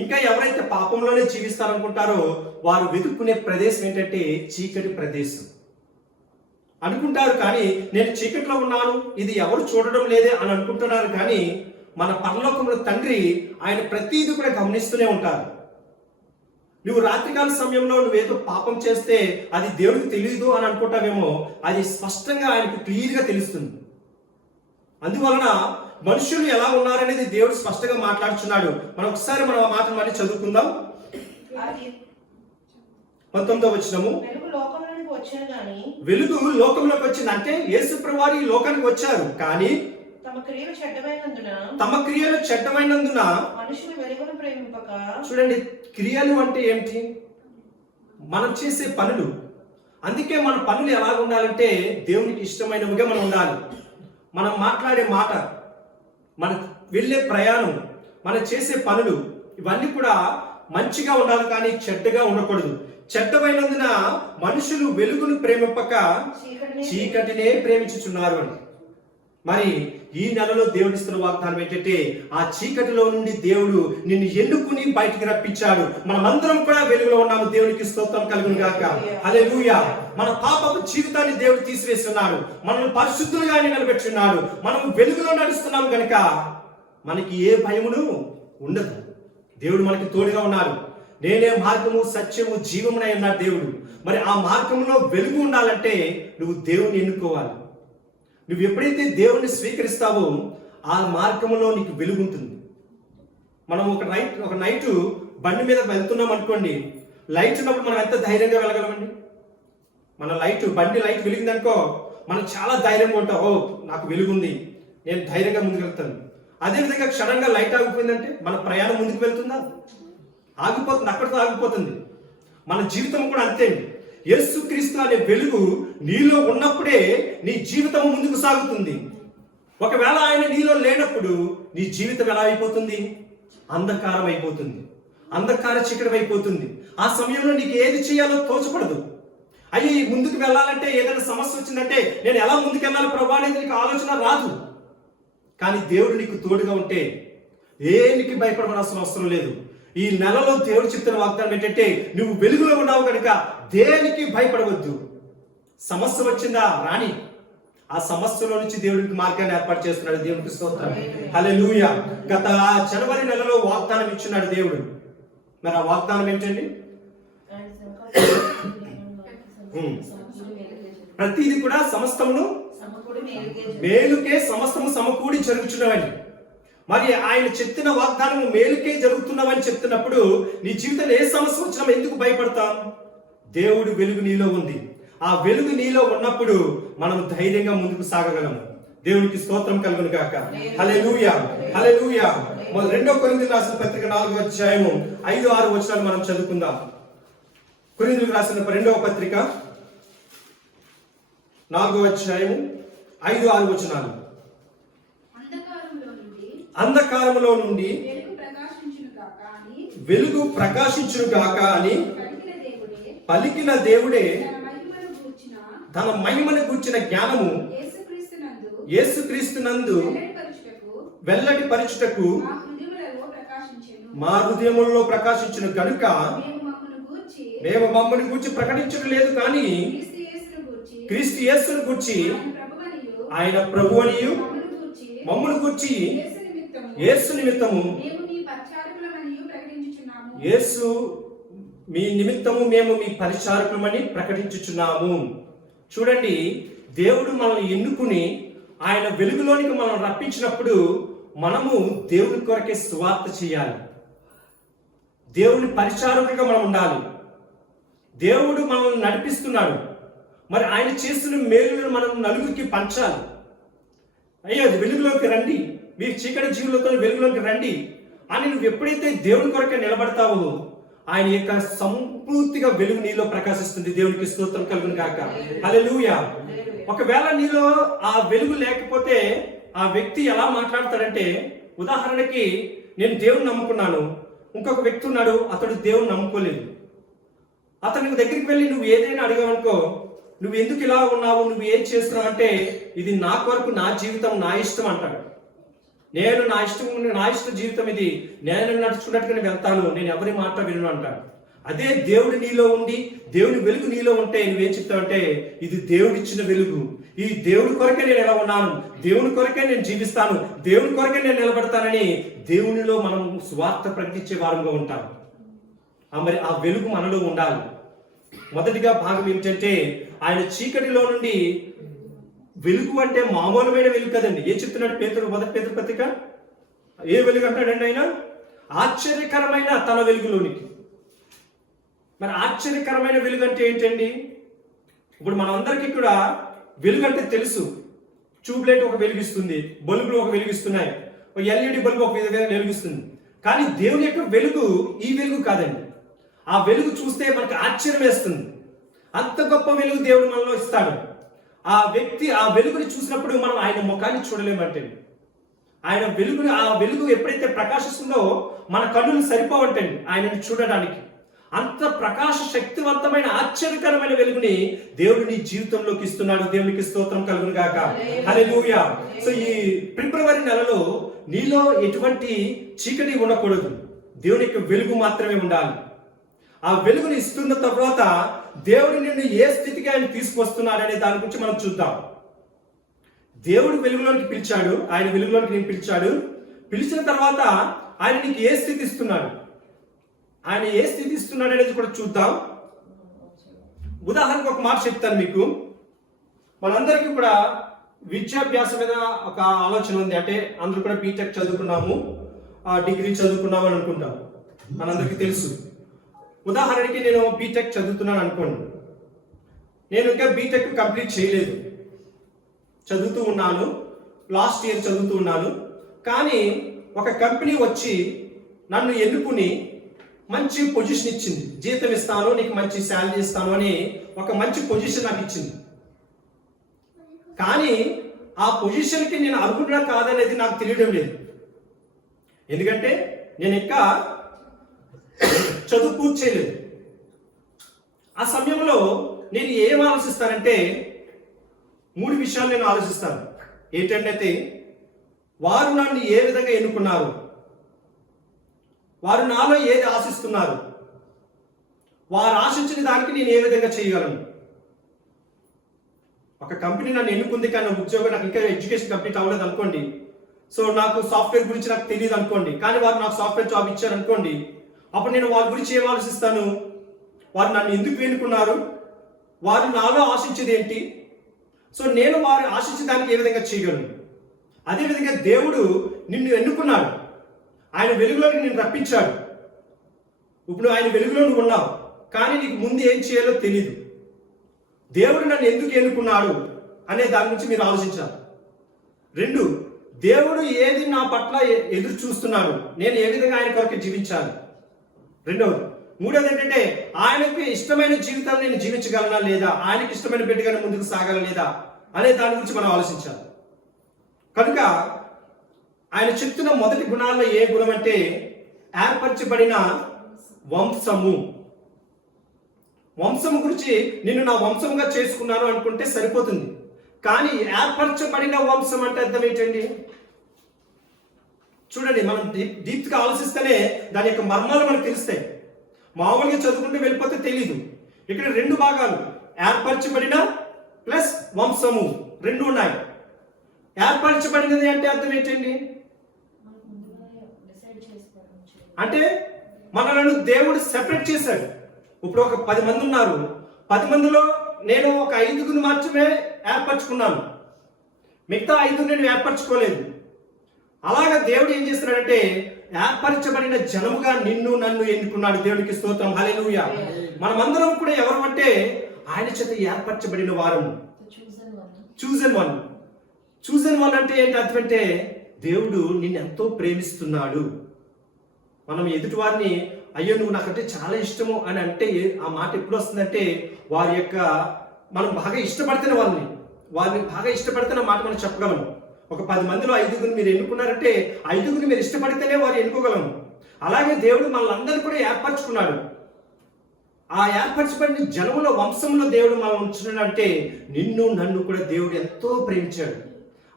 ఇంకా ఎవరైతే పాపంలోనే జీవిస్తారనుకుంటారో వారు వెతుక్కునే ప్రదేశం ఏంటంటే చీకటి ప్రదేశం అనుకుంటారు. కానీ నేను చీకట్లో ఉన్నాను, ఇది ఎవరు చూడడం లేదే అని అనుకుంటున్నారు. కానీ మన పరలోకంలో తండ్రి ఆయన ప్రతిదీ కూడా గమనిస్తూనే ఉంటారు. నువ్వు రాత్రికాల సమయంలో నువ్వేదో పాపం చేస్తే అది దేవుడికి తెలియదు అని అనుకుంటావేమో, అది స్పష్టంగా ఆయనకు క్లియర్గా తెలుస్తుంది. అందువలన మనుషులు ఎలా ఉన్నారనేది దేవుడు స్పష్టంగా మాట్లాడుచున్నాడు. మనం ఒకసారి మనం ఆ మాటను మళ్ళీ చదువుకుందాం. 19వ వచనము, వెలుగు లోకంలోనికి వచ్చెను గాని వెలుగు లోకంలోకి వచ్చింది అంటే యేసుప్రభువు వారు ఈ లోకానికి వచ్చారు. కానీ తమ క్రియలు చెడ్డమైనందున తమ క్రియలు చెడ్డమైనందున మనుషులు వెలుగును ప్రేమింపక. చూడండి, క్రియలు అంటే ఏమిటి? మనం చేసే పనులు. అందుకే మన పనులు ఎలా ఉండాలంటే దేవునికి ఇష్టమైనవిగా మనం ఉండాలి. మనం మాట్లాడే మాట, మన వెళ్ళే ప్రయాణం, మనం చేసే పనులు ఇవన్నీ కూడా మంచిగా ఉండాలి, కానీ చెడ్డగా ఉండకూడదు. చెడ్డమైనందున మనుషులు వెలుగును ప్రేమింపక చీకటినే ప్రేమించుచున్నారు అని. మరి ఈ నెలలో దేవుడిస్తున్న వాగ్దానం ఏంటంటే ఆ చీకటిలో నుండి దేవుడు నిన్ను ఎన్నుకుని బయటికి రప్పించాడు. మనమందరం కూడా వెలుగులో ఉన్నాము. దేవునికి స్తోత్రం కలుగును గాక. హల్లెలూయా. మన పాపపు జీవితాన్ని దేవుడు తీసివేస్తున్నాడు, మనల్ని పరిశుద్ధులుగా ఆయన నిలబెట్టున్నాడు. మనం వెలుగులో నడుస్తున్నాము కనుక మనకి ఏ భయమును ఉండదు. దేవుడు మనకి తోడుగా ఉన్నాడు. నేనే మార్గము సత్యము జీవమునై ఉన్నాడు దేవుడు. మరి ఆ మార్గంలో వెలుగు ఉండాలంటే నువ్వు దేవుని ఎన్నుకోవాలి. నువ్వు ఎప్పుడైతే దేవుణ్ణి స్వీకరిస్తావో ఆ మార్గంలో నీకు వెలుగు ఉంటుంది. మనం ఒక నైట్ బండి మీద వెళ్తున్నాం అనుకోండి, లైట్ ఉన్నప్పుడు మనం ఎంత ధైర్యంగా వెళ్ళగలమండి? మన బండి లైట్ వెలిగిందనుకో మనం చాలా ధైర్యంగా ఉంటాం. ఓ, నాకు వెలుగుంది, నేను ధైర్యంగా ముందుకు వెళ్తాను. అదేవిధంగా క్షణంగా లైట్ ఆగిపోయిందంటే మన ప్రయాణం ముందుకు వెళ్తుందా? ఆగిపోతుంది, అక్కడితో ఆగిపోతుంది. మన జీవితం కూడా అంతే అండి. యేసుక్రీస్తు అనే వెలుగు నీలో ఉన్నప్పుడే నీ జీవితం ముందుకు సాగుతుంది. ఒకవేళ ఆయన నీలో లేనప్పుడు నీ జీవితం ఎలా అయిపోతుంది? అంధకారం అయిపోతుంది, అంధకార చీకటి అయిపోతుంది. ఆ సమయంలో నీకు ఏది చేయాలో తోచపడదు. అయ్యి ముందుకు వెళ్ళాలంటే ఏదైనా సమస్య వచ్చిందంటే నేను ఎలా ముందుకు వెళ్ళాలి ప్రభు అనేది నీకు ఆలోచన రాదు. కానీ దేవుడు నీకు తోడుగా ఉంటే దేనికి భయపడవలసిన అవసరం లేదు. ఈ నెలలో దేవుడు చెప్తున్న వాగ్దానం ఏంటంటే నువ్వు వెలుగులో ఉన్నావు కనుక దేనికి భయపడవద్దు. సమస్య వచ్చిందా రాని, ఆ సమస్యలో నుంచి దేవుడికి మార్గాన్ని ఏర్పాటు చేస్తున్నాడు. దేవుడికి స్తోత్రం, హల్లెలూయా. గత జనవరి నెలలో వాగ్దానం ఇచ్చున్నాడు దేవుడు. మరి ఆ వాగ్దానం ఏంటండి? ప్రతిది కూడా సమస్తమును మేలుకే సమస్తము సమకూడి జరుగుచున్నవని. మరి ఆయన చెప్తున్న వాగ్దానము మేలుకే జరుగుతున్నవని చెప్తున్నప్పుడు నీ జీవితంలో ఏ సమస్య వచ్చినా ఎందుకు భయపడతాం? దేవుడు వెలుగు నీలో ఉంది. ఆ వెలుగు నీలో ఉన్నప్పుడు మనం ధైర్యంగా ముందుకు సాగగలము. దేవునికి స్తోత్రం కలుగును గాక. హల్లెలూయా, హల్లెలూయా. 2 కొరింథీయులకు రాసిన పత్రిక 4వ అధ్యాయము 5-6 వచనాలు మనం చదువుకుందాం. కొరింథీయులకు రాసిన 2వ పత్రిక 4వ అధ్యాయము 5-6 వచనాలు. అంధకారములో నుండి వెలుగు ప్రకాశించును గాక అని పలికిన దేవుడే తన మహిమను గూర్చిన జ్ఞానము యేసుక్రీస్తునందు వెల్లడి పరచుటకు మా హృదయములలో ప్రకాశించును కనుక మేము మమ్మల్ని గూర్చి ప్రకటించడం లేదు, కానీ క్రీస్తు యేసును గూర్చి ఆయన ప్రభువనియు మమ్మల్ని గూర్చి యేసు నిమిత్తము యేసు మీ నిమిత్తము మేము మీ పరిచారకులమని ప్రకటించుచున్నాము. చూడండి, దేవుడు మనల్ని ఎన్నుకుని ఆయన వెలుగులోనికి మనం రప్పించినప్పుడు మనము దేవుని కొరకే సువార్త చేయాలి. దేవుని పరిచారకులుగా మనం ఉండాలి. దేవుడు మనల్ని నడిపిస్తున్నాడు. మరి ఆయన చేస్తున్న మేలులను మనం నలుగురికి పంచాలి. అయ్యో వెలుగులోకి రండి, మీ చీకటి జీవులతో వెలుగులోకి రండి అని నువ్వు ఎప్పుడైతే దేవుని కొరకే నిలబడతావో ఆయన యొక్క సంపూర్తిగా వెలుగు నీలో ప్రకాశిస్తుంది. దేవునికి స్తోత్రం కలుగును గాక. హల్లెలూయా. ఒకవేళ నీలో ఆ వెలుగు లేకపోతే ఆ వ్యక్తి ఎలా మాట్లాడతాడంటే, ఉదాహరణకి నేను దేవుని నమ్ముకున్నాను, ఇంకొక వ్యక్తి ఉన్నాడు, అతడు దేవుని నమ్ముకోలేదు. అతని దగ్గరికి వెళ్ళి నువ్వు ఏదైనా అడిగావనుకో, నువ్వు ఎందుకు ఇలా ఉన్నావు, నువ్వు ఏం చేస్తున్నావు అంటే, ఇది నా కొరకు, నా జీవితం, నా ఇష్టం అంటాడు. నేను నా ఇష్ట జీవితం ఇది, నేను నడుచుకున్నట్టుగానే వెళ్తాను, నేను ఎవరి మాట వినను అంటాడు. అదే దేవుడు నీలో ఉండి, దేవుని వెలుగు నీలో ఉంటే నువ్వేం చెప్తావంటే, ఇది దేవుడిచ్చిన వెలుగు, ఈ దేవుడి కొరకే నేను ఎలా ఉన్నాను, దేవుని కొరకే నేను జీవిస్తాను, దేవుని కొరకే నేను నిలబడతానని దేవునిలో మనం స్వార్థ ప్రకటించే వారంగా ఉంటాం. మరి ఆ వెలుగు మనలో ఉండాలి. మొదటిగా భాగం ఏమిటంటే, ఆయన చీకటిలో నుండి, వెలుగు అంటే మామూలమైన వెలుగు కదండి. ఏం చెప్తున్నాడు పేతురు, మొదటి పేతురు పత్రిక, ఏ వెలుగు అంటాడండి ఆయన? ఆశ్చర్యకరమైన తన వెలుగులోనికి. మరి ఆశ్చర్యకరమైన వెలుగు అంటే ఏంటండి? ఇప్పుడు మనందరికీ కూడా వెలుగు అంటే తెలుసు. ట్యూబ్లైట్ ఒక వెలుగిస్తుంది, బల్బులు ఒక వెలుగిస్తున్నాయి, ఒక ఎల్ఈడి బల్బు ఒక విధంగా వెలుగిస్తుంది. కానీ దేవుని యొక్క వెలుగు ఈ వెలుగు కాదండి. ఆ వెలుగు చూస్తే మనకు ఆశ్చర్యం వేస్తుంది. అంత గొప్ప వెలుగు దేవుడు మనలో ఇస్తాడు. ఆ వ్యక్తి ఆ వెలుగుని చూసినప్పుడు మనం ఆయన ముఖాన్ని చూడలేమంటే, ఆయన వెలుగుని, ఆ వెలుగు ఎప్పుడైతే ప్రకాశిస్తుందో మన కన్నులు సరిపోవంటండి ఆయనని చూడడానికి. అంత ప్రకాశ శక్తివంతమైన ఆశ్చర్యకరమైన వెలుగుని దేవుడు నీ జీవితంలోకి ఇస్తున్నాడు. దేవునికి స్తోత్రం కలుగును గాక. హల్లెలూయా. సో ఈ ఫిబ్రవరి నెలలో నీలో ఎటువంటి చీకటి ఉండకూడదు, దేవుని యొక్క వెలుగు మాత్రమే ఉండాలి. ఆ వెలుగుని ఇస్తున్న తర్వాత దేవుడు నిన్ను ఏ స్థితికి ఆయన తీసుకొస్తున్నాడు అనే దాని గురించి మనం చూద్దాం. దేవుడు వెలుగులోనికి పిలిచాడు, ఆయన వెలుగులోనికి నేను పిలిచాడు. పిలిచిన తర్వాత ఆయన నీకు ఏ స్థితి ఇస్తున్నాడు, ఆయన ఏ స్థితి ఇస్తున్నాడు అనేది కూడా చూద్దాం. ఉదాహరణకు ఒక మాట చెప్తాను మీకు. మనందరికీ కూడా విద్యాభ్యాసం మీద ఒక ఆలోచన ఉంది. అంటే అందరూ కూడా బీటెక్ చదువుకున్నాము, డిగ్రీ చదువుకున్నాము అని అనుకుంటాం. మనందరికీ తెలుసు. ఉదాహరణకి నేను బీటెక్ చదువుతున్నాను అనుకోండి. నేను ఇంకా బీటెక్ కంప్లీట్ చేయలేదు, చదువుతూ ఉన్నాను, లాస్ట్ ఇయర్ చదువుతూ ఉన్నాను. కానీ ఒక కంపెనీ వచ్చి నన్ను ఎన్నుకుని మంచి పొజిషన్ ఇచ్చింది. జీతం ఇస్తాను, నీకు మంచి శాలరీ ఇస్తాను అని ఒక మంచి పొజిషన్ నాకు ఇచ్చింది. కానీ ఆ పొజిషన్కి నేను అర్హుడా కాదనేది నాకు తెలియడం లేదు. ఎందుకంటే నేను ఇంకా చదువు పూర్తి చేయలేదు. ఆ సమయంలో నేను ఏం ఆలోచిస్తానంటే, 3 విషయాలు నేను ఆలోచిస్తాను. ఏంటంటే, వారు నన్ను ఏ విధంగా ఎన్నుకున్నారు, వారు నాలో ఏది ఆశిస్తున్నారు, వారు ఆశించిన దానికి నేను ఏ విధంగా చేయగలను. ఒక కంపెనీ నన్ను ఎన్నుకుంది, కానీ ఉద్యోగం, నాకు ఇంకా ఎడ్యుకేషన్ కంప్లీట్ అవ్వలేదు అనుకోండి. సో నాకు సాఫ్ట్వేర్ గురించి నాకు తెలియదు అనుకోండి, కానీ వారు నాకు సాఫ్ట్వేర్ జాబ్ ఇచ్చారు అనుకోండి. అప్పుడు నేను వారి గురించి ఏం ఆలోచిస్తాను, వారు నన్ను ఎందుకు ఎన్నుకున్నారు, వారు నాలో ఆశించేది ఏంటి, సో నేను వారు ఆశించే దానికి ఏ విధంగా చేయగలను. అదేవిధంగా దేవుడు నిన్ను ఎన్నుకున్నాడు, ఆయన వెలుగులోకి నిన్ను రప్పించాడు. ఇప్పుడు ఆయన వెలుగులో నువ్వు ఉన్నావు, కానీ నీకు ముందు ఏం చేయాలో తెలియదు. దేవుడు నన్ను ఎందుకు ఎన్నుకున్నాడు అనే దాని గురించి మీరు ఆలోచించాలి. 2, దేవుడు ఏది నా పట్ల ఎదురు చూస్తున్నాడు, నేను ఏ విధంగా ఆయన కొరకు జీవించాలి. 2వది. 3వది ఏంటంటే, ఆయనకు ఇష్టమైన జీవితాన్ని నేను జీవించగలనా లేదా, ఆయనకి ఇష్టమైన బిడ్డగానే ముందుకు సాగాల లేదా అనే దాని గురించి మనం ఆలోచించాలి. కనుక ఆయన చెప్తున్న మొదటి గుణాల్లో ఏ గుణం అంటే, ఏర్పరచబడిన వంశము. వంశము గురించి నిన్ను నా వంశముగా చేసుకున్నాను అనుకుంటే సరిపోతుంది. కానీ ఏర్పరచబడిన వంశం అంటే అర్థం ఏంటండి? చూడండి, మనం డీప్గా ఆలోచిస్తేనే దాని యొక్క మర్మాలు మనకు తెలుస్తాయి. మామూలుగా చదువుకుంటూ వెళ్ళిపోతే తెలీదు. ఇక్కడ 2 భాగాలు, ఏర్పరచబడిన ప్లస్ వంశము, 2 ఉన్నాయి. ఏర్పరచబడినది అంటే అర్థం ఏంటండి? అంటే మనలను దేవుడు సెపరేట్ చేశాడు. ఇప్పుడు ఒక 10 మంది ఉన్నారు, 10 మందిలో నేను ఒక 5గురిని మాత్రమే ఏర్పరచుకున్నాను, మిగతా 5 నేను ఏర్పరచుకోలేదు. అలాగా దేవుడు ఏం చేస్తున్నాడంటే, ఏర్పరచబడిన జనముగా నిన్ను నన్ను ఎన్నుకున్నాడు. దేవునికి స్తోత్రం. హల్లెలూయా. మనమందరం కూడా ఎవరు అంటే, ఆయన చేత ఏర్పరచబడిన వారము. చూజన్ వన్ అంటే ఏంటి అర్థం అంటే, దేవుడు నిన్ను ఎంతో ప్రేమిస్తున్నాడు. మనం ఎదుటి వారిని అయ్యో నువ్వు నాకంటే చాలా ఇష్టము అని అంటే ఆ మాట ఎప్పుడు వస్తుందంటే వారి యొక్క మనం బాగా ఇష్టపడితేనే వారిని బాగా ఇష్టపడితేనే మాట మనం చెప్పగలం. ఒక 10 మందిలో 5గురిని మీరు ఎన్నుకున్నారంటే 5గురిని మీరు ఇష్టపడితేనే వారు ఎన్నుకోగలము. అలాగే దేవుడు మనల్ని అందరినీ కూడా ఏర్పరచుకున్నాడు. ఆ ఏర్పరచబడిన జనముల వంశంలో దేవుడు మనల్ని ఉంచున్నాడంటే నిన్ను నన్ను కూడా దేవుడు ఎంతో ప్రేమించాడు.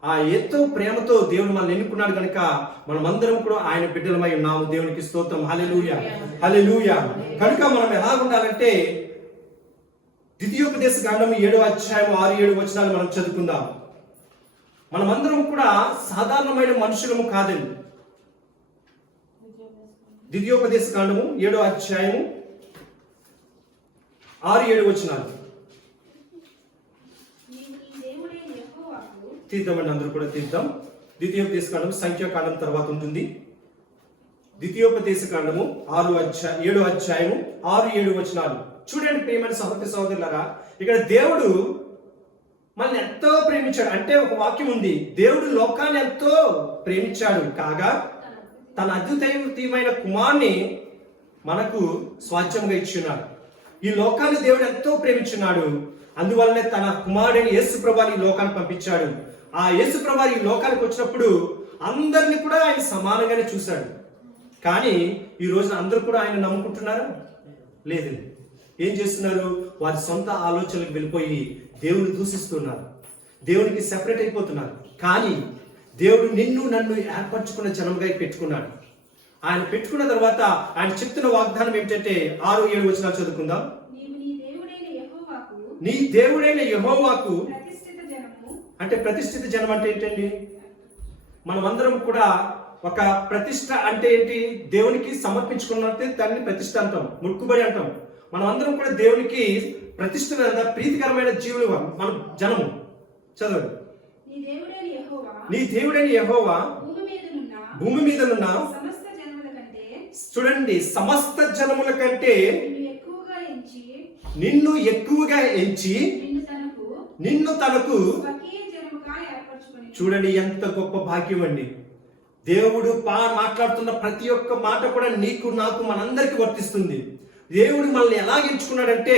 ఆ ఎంతో ప్రేమతో దేవుడు మనల్ని ఎన్నుకున్నాడు కనుక మనమందరం కూడా ఆయన బిడ్డలమై ఉన్నాము. దేవునికి స్తోత్రం. హల్లెలూయా, హల్లెలూయా. కనుక మనం ఎలా ఉండాలంటే ద్వితీయోపదేశ కాండం 7వ అధ్యాయం 6-7 వచనాలు మనం చదువుకుందాం. మనమందరం కూడా సాధారణమైన మనుషులము కాదండి. ద్వితీయోపదేశ కాండము 7వ అధ్యాయము 6-7 వచనాలు తీద్దామండి, అందరూ కూడా తీద్దాం. ద్వితీయోపదేశ కాండము సంఖ్యాకాండం తర్వాత ఉంటుంది. ద్వితీయోపదేశ కాండము 7వ అధ్యాయము 6-7 వచనాలు చూడండి. ప్రియమైన సహోదరి సహోదరులారా, ఇక్కడ దేవుడు మనల్ని ఎంతో ప్రేమించాడు. అంటే ఒక వాక్యం ఉంది, దేవుడు లోకాన్ని ఎంతో ప్రేమించాడు కాగా తన అద్వితీయమైన కుమారుని మనకు స్వాస్థ్యంగా ఇచ్చున్నాడు. ఈ లోకాన్ని దేవుడు ఎంతో ప్రేమించున్నాడు. అందువల్లనే తన కుమారుడైన యేసుప్రభుని ఈ లోకాన్ని పంపించాడు. ఆ యేసుప్రభు ఈ లోకానికి వచ్చినప్పుడు అందరినీ కూడా ఆయన సమానంగానే చూశాడు. కానీ ఈ రోజున అందరూ కూడా ఆయన నమ్ముకుంటున్నారా? లేదు. ఏం చేస్తున్నారు? వారి సొంత ఆలోచనలకు వెళ్ళిపోయి దేవుని దూషిస్తున్నారు, దేవునికి సెపరేట్ అయిపోతున్నారు. కానీ దేవుడు నిన్ను నన్ను ఏర్పరచుకున్న జనంగా పెట్టుకున్నాడు. ఆయన పెట్టుకున్న తర్వాత ఆయన చెప్తున్న వాగ్దానం ఏమిటంటే 6-7 వచనాలు చదువుకుందాం. నీ దేవుడైన యెహోవాకు అంటే ప్రతిష్ఠిత జనం అంటే ఏంటండి? మనమందరం కూడా ఒక ప్రతిష్ట అంటే ఏంటి? దేవునికి సమర్పించుకున్నట్టే దాన్ని ప్రతిష్ట అంటాం, మొక్కుబడి అంటాం. మనం అందరం కూడా దేవునికి ప్రతిష్ఠ ప్రీతికరమైన జీవులు మన జనము. చదవండి. నీ దేవుడైన యెహోవా భూమి మీదనున్న చూడండి సమస్త జనముల కంటే నిన్ను ఎక్కువగా ఎంచి నిన్ను తనకు చూడండి ఎంత గొప్ప భాగ్యం అండి. దేవుడు మాట్లాడుతున్న ప్రతి ఒక్క మాట కూడా నీకు నాకు మనందరికీ వర్తిస్తుంది. దేవుడు మనల్ని ఎలా ఎంచుకున్నాడంటే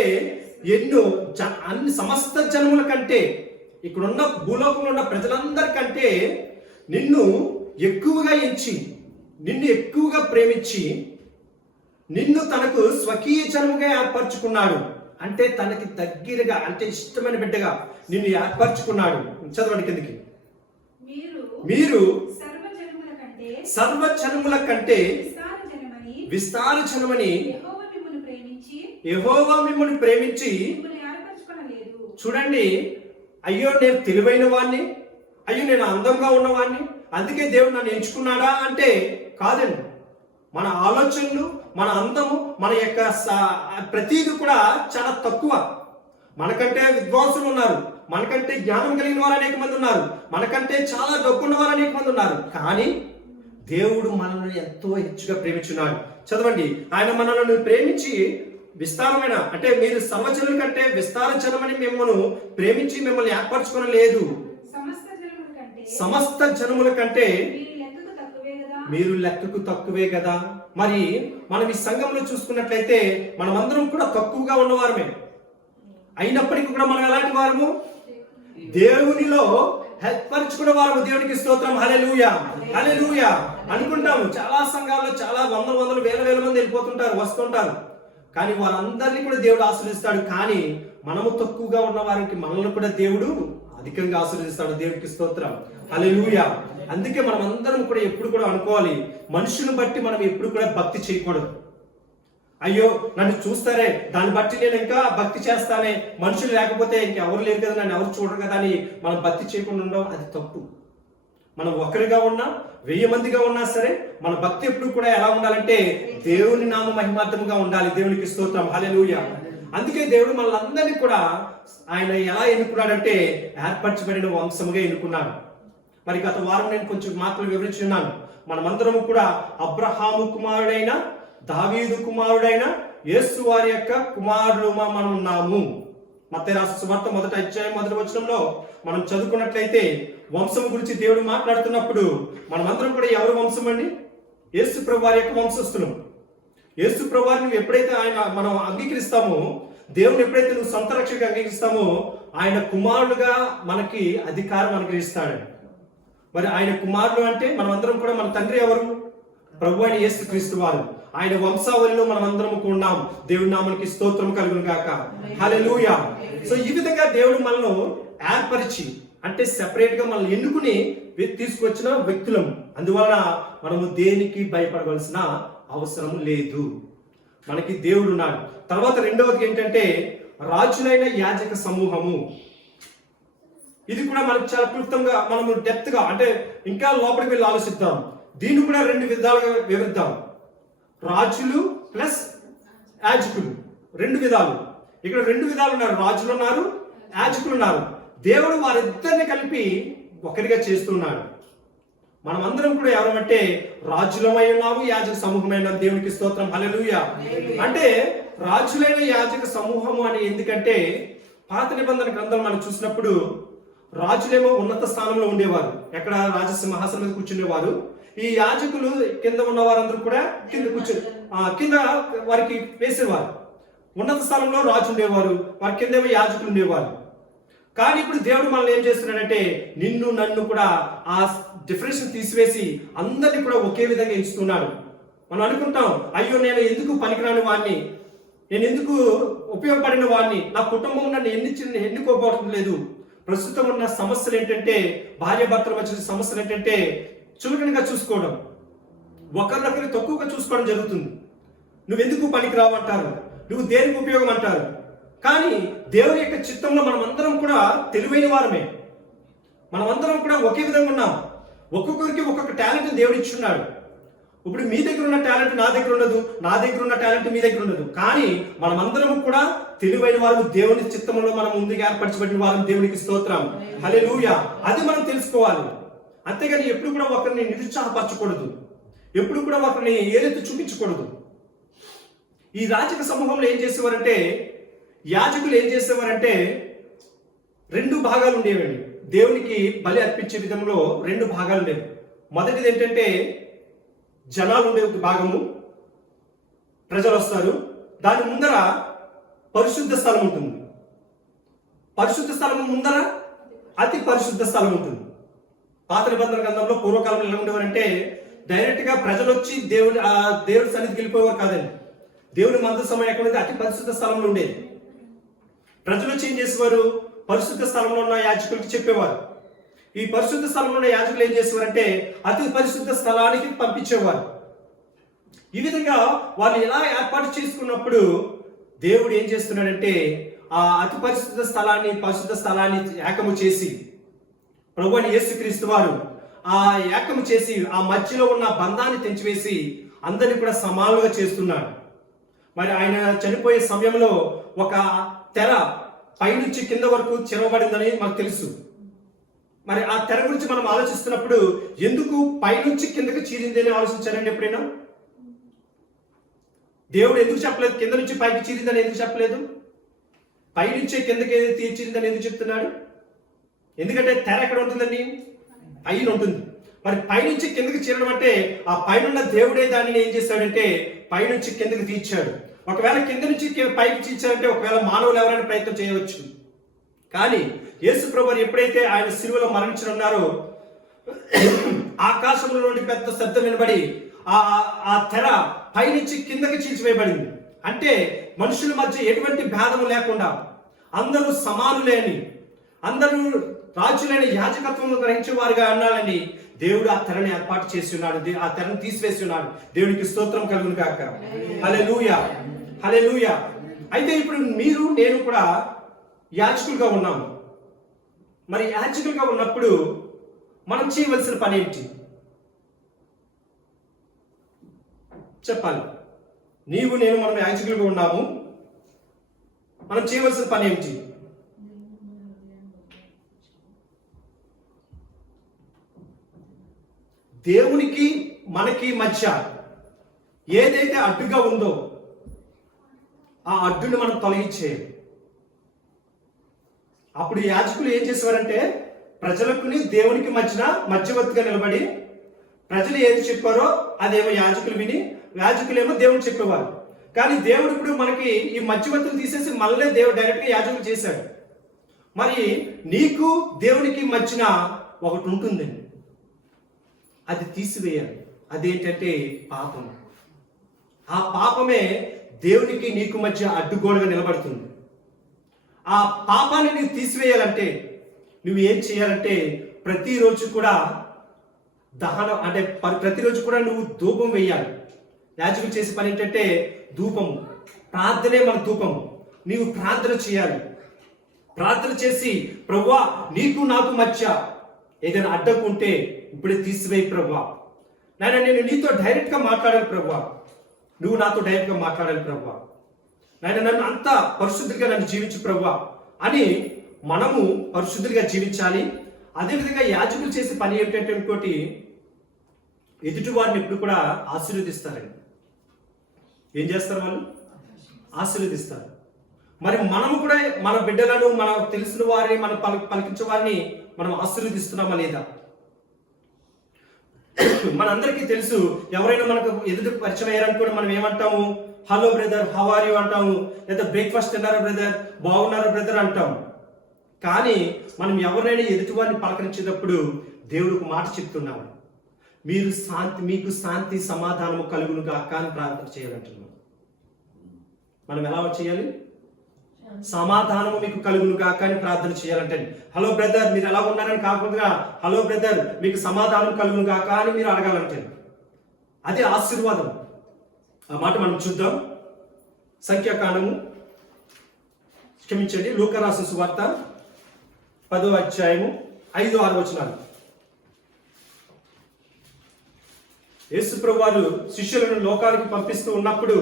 అన్ని సమస్త జనముల కంటే, ఇక్కడున్న భూలోకంలో ఉన్న ప్రజలందరికంటే నిన్ను ఎక్కువగా ఎంచి నిన్ను ఎక్కువగా ప్రేమించి నిన్ను తనకు స్వకీయ జనముగా ఏర్పరచుకున్నాడు. అంటే తనకి దగ్గరగా అంటే ఇష్టమైన బిడ్డగా నిన్ను ఏర్పరచుకున్నాడు. చదవండి కిందకి. మీరు సర్వజనముల కంటే విస్తార జనమని యెహోవా మిమ్మల్ని ప్రేమించి చూడండి. అయ్యో నేను తెలివైన వాడిని, అయ్యో నేను అందంగా ఉన్నవాడిని, అందుకే దేవుడు నన్ను ఎంచుకున్నాడా అంటే కాదండి. మన ఆలోచనలు, మన అందము, మన యొక్క ప్రతీది కూడా చాలా తక్కువ. మనకంటే విద్వాంసులు ఉన్నారు, మనకంటే జ్ఞానం కలిగిన వారు అనేక మంది ఉన్నారు, మనకంటే చాలా డబ్బున్న వారు అనేక మంది ఉన్నారు. కానీ దేవుడు మనల్ని ఎంతో హెచ్చుగా ప్రేమించున్నాడు. చదవండి. ఆయన మనల్ని ప్రేమించి విస్తారమైన అంటే మీరు సర్వజనుల కంటే విస్తార జనమని మిమ్మల్ని ప్రేమించి మిమ్మల్ని ఏర్పరచుకోలేదు. సమస్త జనముల కంటే మీరు లెక్కకు తక్కువే కదా. మరి మనం ఈ సంఘంలో చూసుకున్నట్లయితే మనమందరం కూడా తక్కువగా ఉన్నవారమే. అయినప్పటికీ కూడా మనం ఎలాంటి వారము? దేవునిలో ఏర్పరచుకున్న వారు. దేవునికి స్తోత్రం. హల్లెలూయా, హల్లెలూయా అనుకుంటాము. చాలా సంఘాల్లో చాలా వందల వేల మంది వెళ్ళిపోతుంటారు, వస్తుంటారు. కానీ వారందరినీ కూడా దేవుడు ఆశీర్వదిస్తాడు. కానీ మనము తక్కువగా ఉన్న వారికి మనల్ని కూడా దేవుడు అధికంగా ఆశీర్వదిస్తాడు. దేవునికి స్తోత్రం. హల్లెలూయా. అందుకే మనం అందరం కూడా ఎప్పుడు కూడా అనుకోవాలి, మనుషులను బట్టి మనం ఎప్పుడు కూడా భక్తి చేయకూడదు. అయ్యో నన్ను చూస్తారే, దాన్ని బట్టి నేను ఇంకా భక్తి చేస్తానే, మనుషులు లేకపోతే ఇంకెవరు లేరు కదా, నన్ను ఎవరు చూడరు కదా అని మనం భక్తి చేయకుండా ఉండడం అది తప్పు. మనం ఒకరిగా ఉన్నా 1000 మందిగా ఉన్నా సరే మన భక్తి ఎప్పుడు కూడా ఎలా ఉండాలంటే దేవుని నామ మహిమార్థముగా ఉండాలి. దేవునికి స్తోత్రం. హల్లెలూయా. అందుకే దేవుడు మనల్ని కూడా ఆయన ఎలా ఎన్నుకున్నాడంటే ఏర్పరచబడిన వంశముగా ఎన్నుకున్నాడు. మరి గత వారం నేను కొంచెం మాటలు వివరించున్నాను. మనమందరం కూడా అబ్రహాము కుమారుడైన దావీదు కుమారుడైన యేసు వారి యొక్క కుమారులుగా మనం ఉన్నాము. మత్తయి రాసిన సువార్త 1వ అధ్యాయం 1వ వచనంలో మనం చదువుకున్నట్లయితే వంశం గురించి దేవుడు మాట్లాడుతున్నప్పుడు మనమందరం కూడా ఎవరు వంశం అండి? యేసు ప్రభు వారి యొక్క వంశస్థులం. యేసు ప్రభువారిని నువ్వు ఎప్పుడైతే మనం అంగీకరిస్తామో, దేవుని ఎప్పుడైతే నువ్వు సొంత రక్షకుడిగా అంగీకరిస్తామో, ఆయన కుమారుడుగా మనకి అధికారం అనుగ్రహిస్తాడు. మరి ఆయన కుమారుడు అంటే మనమందరం కూడా, మన తండ్రి ఎవరు? ప్రభు అయిన యేసు క్రీస్తు వారు. ఆయన వంశావళిలో మనం అందరం ఉన్నాం. దేవుడి నామానికి స్తోత్రం కలుగును గాక. హల్లెలూయా. సో ఈ విధంగా దేవుడు మనల్ని ఏర్పరిచి, అంటే సెపరేట్ గా మనల్ని ఎన్నుకుని తీసుకొచ్చిన వ్యక్తులం. అందువలన మనము దేనికి భయపడవలసిన అవసరం లేదు. మనకి దేవుడు ఉన్నాడు. తర్వాత రెండవది ఏంటంటే రాజులైన యాజక సమూహము. ఇది కూడా మనకు చాలా క్లుప్తంగా, మనము డెప్త్ గా, అంటే ఇంకా లోపలికి వెళ్ళి ఆలోచిద్దాం. దీన్ని కూడా రెండు విధాలుగా వివరిద్దాం. రాజులు ప్లస్ యాజకులు, రెండు విధాలు. ఇక్కడ రెండు విధాలు ఉన్నారు. రాజులు ఉన్నారు, యాజకులు ఉన్నారు. దేవుడు వారిద్దరిని కలిపి ఒకరిగా చేస్తున్నాడు. మనం అందరం కూడా ఎవరమంటే రాజులమై ఉన్నాము, యాజక సమూహమైన దేవునికి స్తోత్రం. హల్లెలూయా. అంటే రాజులైన యాజక సమూహము అని ఎందుకంటే, పాత నిబంధన గ్రంథం మనం చూసినప్పుడు రాజులేమో ఉన్నత స్థానంలో ఉండేవారు. ఎక్కడ? రాజసింహాసనం మీద కూర్చునేవారు. ఈ యాజకులు కింద ఉన్న వారందరూ కూడా కింద వారికి వేసేవారు. ఉన్నత స్థానంలో రాజు ఉండేవారు, వారి కిందేమో యాజకులు ఉండేవారు. కానీ ఇప్పుడు దేవుడు మనల్ని ఏం చేస్తున్నాడంటే, నిన్ను నన్ను కూడా ఆ డిఫరెన్స్ తీసివేసి అందరినీ కూడా ఒకే విధంగా ఎంచుతున్నాడు. మనం అనుకుంటాం, అయ్యో నేను ఎందుకు పనికిరాని వాడిని, నేను ఎందుకు ఉపయోగపడిన వాడిని, నా కుటుంబం నన్ను ఎన్నుకోబోవడం లేదు. ప్రస్తుతం ఉన్న సమస్యలు ఏంటంటే, భార్య భర్తల మధ్య సమస్యలు ఏంటంటే చులకనగా చూసుకోవడం, ఒకరినొకరిని తక్కువగా చూసుకోవడం జరుగుతుంది. నువ్వెందుకు పనికి రావంటారు, నువ్వు దేనికి ఉపయోగం అంటారు. కానీ దేవుని యొక్క చిత్తంలో మనమందరం కూడా తెలివైన వారమే. మనమందరం కూడా ఒకే విధంగా ఉన్నాం. ఒక్కొక్కరికి ఒక్కొక్క టాలెంట్ దేవుడు ఇచ్చున్నాడు. ఇప్పుడు మీ దగ్గర ఉన్న టాలెంట్ నా దగ్గర ఉండదు, నా దగ్గర ఉన్న టాలెంట్ మీ దగ్గర ఉండదు. కానీ మనమందరం కూడా తెలివైన వారు, దేవుని చిత్తంలో మనం ముందుగా ఏర్పరచబడిన వారు. దేవునికి స్తోత్రం. హల్లెలూయా. అది మనం తెలుసుకోవాలి. అంతేగాని ఎప్పుడు కూడా ఒకరిని నిరుత్సాహపరచకూడదు, ఎప్పుడు కూడా ఒకరిని ఏదైతే చూపించకూడదు. ఈ యాజక సమూహంలో ఏం చేసేవారంటే, యాజకులు ఏం చేసేవారంటే రెండు భాగాలు ఉండేవండి. దేవునికి బలి అర్పించే విధంలో రెండు భాగాలు ఉండేవి. మొదటిది ఏంటంటే జనాలు ఉండే భాగము, ప్రజలు వస్తారు. దాని ముందర పరిశుద్ధ స్థలం ఉంటుంది. పరిశుద్ధ స్థలం ముందర అతి పరిశుద్ధ స్థలం ఉంటుంది. పాత నిబంధన గ్రంథంలో పూర్వకాలంలో ఎలా ఉండేవారంటే, డైరెక్ట్ గా ప్రజలు వచ్చి దేవుడి సన్నిధికి వెళ్ళిపోయేవారు కాదండి. దేవుని మందసం ఎక్కడ అతి పరిశుద్ధ స్థలంలో ఉండేది. ప్రజలు వచ్చి ఏం చేసేవారు, పరిశుద్ధ స్థలంలో ఉన్న యాజకులకి చెప్పేవారు. ఈ పరిశుద్ధ స్థలంలో ఉన్న యాజకులు ఏం చేసేవారంటే అతి పరిశుద్ధ స్థలానికి పంపించేవారు. ఈ విధంగా వాళ్ళు ఎలా ఏర్పాటు చేసుకున్నప్పుడు దేవుడు ఏం చేస్తున్నాడంటే, ఆ అతి పరిశుద్ధ స్థలాన్ని ఏకము చేసి, ప్రభువైన యేసుక్రీస్తు వారు ఆ ఏకము చేసి ఆ మధ్యలో ఉన్న బంధాన్ని తెంచివేసి అందరినీ కూడా సమానంగా చేస్తున్నాడు. మరి ఆయన చనిపోయే సమయంలో ఒక తెర పైనుంచి కింద వరకు చిరవబడిందని మనకు తెలుసు. మరి ఆ తెర గురించి మనం ఆలోచిస్తున్నప్పుడు ఎందుకు పైనుంచి కిందకి చీరింది అని ఆలోచించారండి ఎప్పుడైనా? దేవుడు ఎందుకు చెప్పలేదు కింద నుంచి పైకి చీరిందని? ఎందుకు చెప్పలేదు? పైనుంచే కిందకి చీరిందని ఎందుకు చెప్తున్నాడు? ఎందుకంటే తెర ఎక్కడ ఉంటుందండి? పైన ఉంటుంది. మరి పైనుంచి కిందకి చీరడం అంటే ఆ పైన దేవుడే దానిని ఏం చేశాడంటే పైనుంచి కిందకి తీర్చాడు. ఒకవేళ కింద నుంచి పైకి తీర్చాడంటే ఒకవేళ మానవులు ఎవరైనా ప్రయత్నం చేయవచ్చు. కానీ యేసు ప్రభువు ఎప్పుడైతే ఆయన శిలువలో మరణించనున్నారో ఆకాశంలో నుండి పెద్ద శబ్దం వినబడి ఆ తెర పైనుంచి కిందకి చీల్చివేయబడింది. అంటే మనుషుల మధ్య ఎటువంటి భేదము లేకుండా అందరూ సమానులేని, అందరూ రాజులైన యాజకత్వం గ్రహించే వారిగా అన్నాడని దేవుడు ఆ తెరని ఏర్పాటు చేసి ఉన్నాడు. ఆ తెరను తీసివేసి ఉన్నాడు. దేవునికి స్తోత్రం కలుగును గాక. హల్లెలూయా, హల్లెలూయా. అయితే ఇప్పుడు మీరు నేను కూడా యాజకులుగా ఉన్నాము. మరి యాజకులుగా ఉన్నప్పుడు మనం చేయవలసిన పని ఏంటి చెప్పాలి. నీవు నేను మనం యాజకులుగా ఉన్నాము. మనం చేయవలసిన పని ఏంటి? దేవునికి మనకి మధ్య ఏదైతే అడ్డుగా ఉందో ఆ అడ్డుని మనం తొలగించేయాలి. అప్పుడు యాజకులు ఏం చేసేవారంటే ప్రజలకుని దేవునికి మధ్యవర్తిగా నిలబడి ప్రజలు ఏది చెప్పారో అదేమో యాజకులు విని యాజకులేమో దేవుడు చెప్పేవారు. కానీ దేవుడు ఇప్పుడు మనకి ఈ మధ్యవర్తులు తీసేసి మళ్ళీ దేవుడు డైరెక్ట్గా యాజకులు చేశాడు. మరి నీకు దేవునికి మధ్యన ఒకటి ఉంటుందండి, అది తీసివేయాలి. అదేంటంటే పాపం. ఆ పాపమే దేవునికి నీకు మధ్య అడ్డుగోడగా నిలబడుతుంది. ఆ పాపాన్ని నీవు తీసివేయాలంటే నువ్వు ఏం చేయాలంటే ప్రతిరోజు కూడా దహనం అంటే ప్రతిరోజు కూడా నువ్వు ధూపం వేయాలి. యాజకులు చేసే పని ఏంటంటే ధూపం, ప్రార్థనే మన ధూపం. నీవు ప్రార్థన చేయాలి. ప్రార్థన చేసి ప్రభువా నీకు నాకు మధ్య ఏదైనా అడ్డంకు ఉంటే ఇప్పుడే తీసివేయి ప్రభువా. నాయన నేను నీతో డైరెక్ట్గా మాట్లాడాలి ప్రభువా, నువ్వు నాతో డైరెక్ట్గా మాట్లాడాలి ప్రభువా. నాయన నన్ను అంత పరిశుద్ధిగా నన్ను జీవించు ప్రభువా అని మనము పరిశుద్ధిగా జీవించాలి. అదేవిధంగా యాజకులు చేసే పని ఏమిటంటే ఇంకోటి, ఎదుటి వారిని ఎప్పుడు కూడా ఆశీర్వదిస్తారండి. ఏం చేస్తారు వాళ్ళు? ఆశీర్వదిస్తారు. మరి మనము కూడా మన బిడ్డలను, మన తెలిసిన వారిని, మన పలికించే వారిని మనం ఆశీర్వదిస్తున్నామా లేదా? మనందరికీ తెలుసు, ఎవరైనా మనకు ఎదుటి పరిచయం అయ్యారనుకోండి మనం ఏమంటాము? Hello brother, how are you అంటాము, లేదా బ్రేక్ఫాస్ట్ తిన్నారా బ్రదర్, బాగున్నారా బ్రదర్ అంటాము. కానీ మనం ఎవరైనా ఎదుటి వారిని పలకరించేటప్పుడు దేవుడికి మాట చెప్తున్నాము, మీకు శాంతి సమాధానము కలుగును గాక అని ప్రార్థన చేయాలంటున్నాం. మనం ఎలా చేయాలి? సమాధానము మీకు కలుగును గాక అని ప్రార్థన చేయాలంటే, హలో బ్రదర్ మీరు ఎలా ఉన్నారని కాకుండా హలో బ్రదర్ మీకు సమాధానం కలుగును గాక అని మీరు అడగాలంటే అదే ఆశీర్వాదం. ఆ మాట మనం చూద్దాం. సంఖ్యాకాండము క్షమించండి, లూకా రాసిన సువార్త 10వ అధ్యాయము 5-6 వచనాలు. యేసు ప్రభువారు శిష్యులను లోకానికి పంపిస్తూ ఉన్నప్పుడు,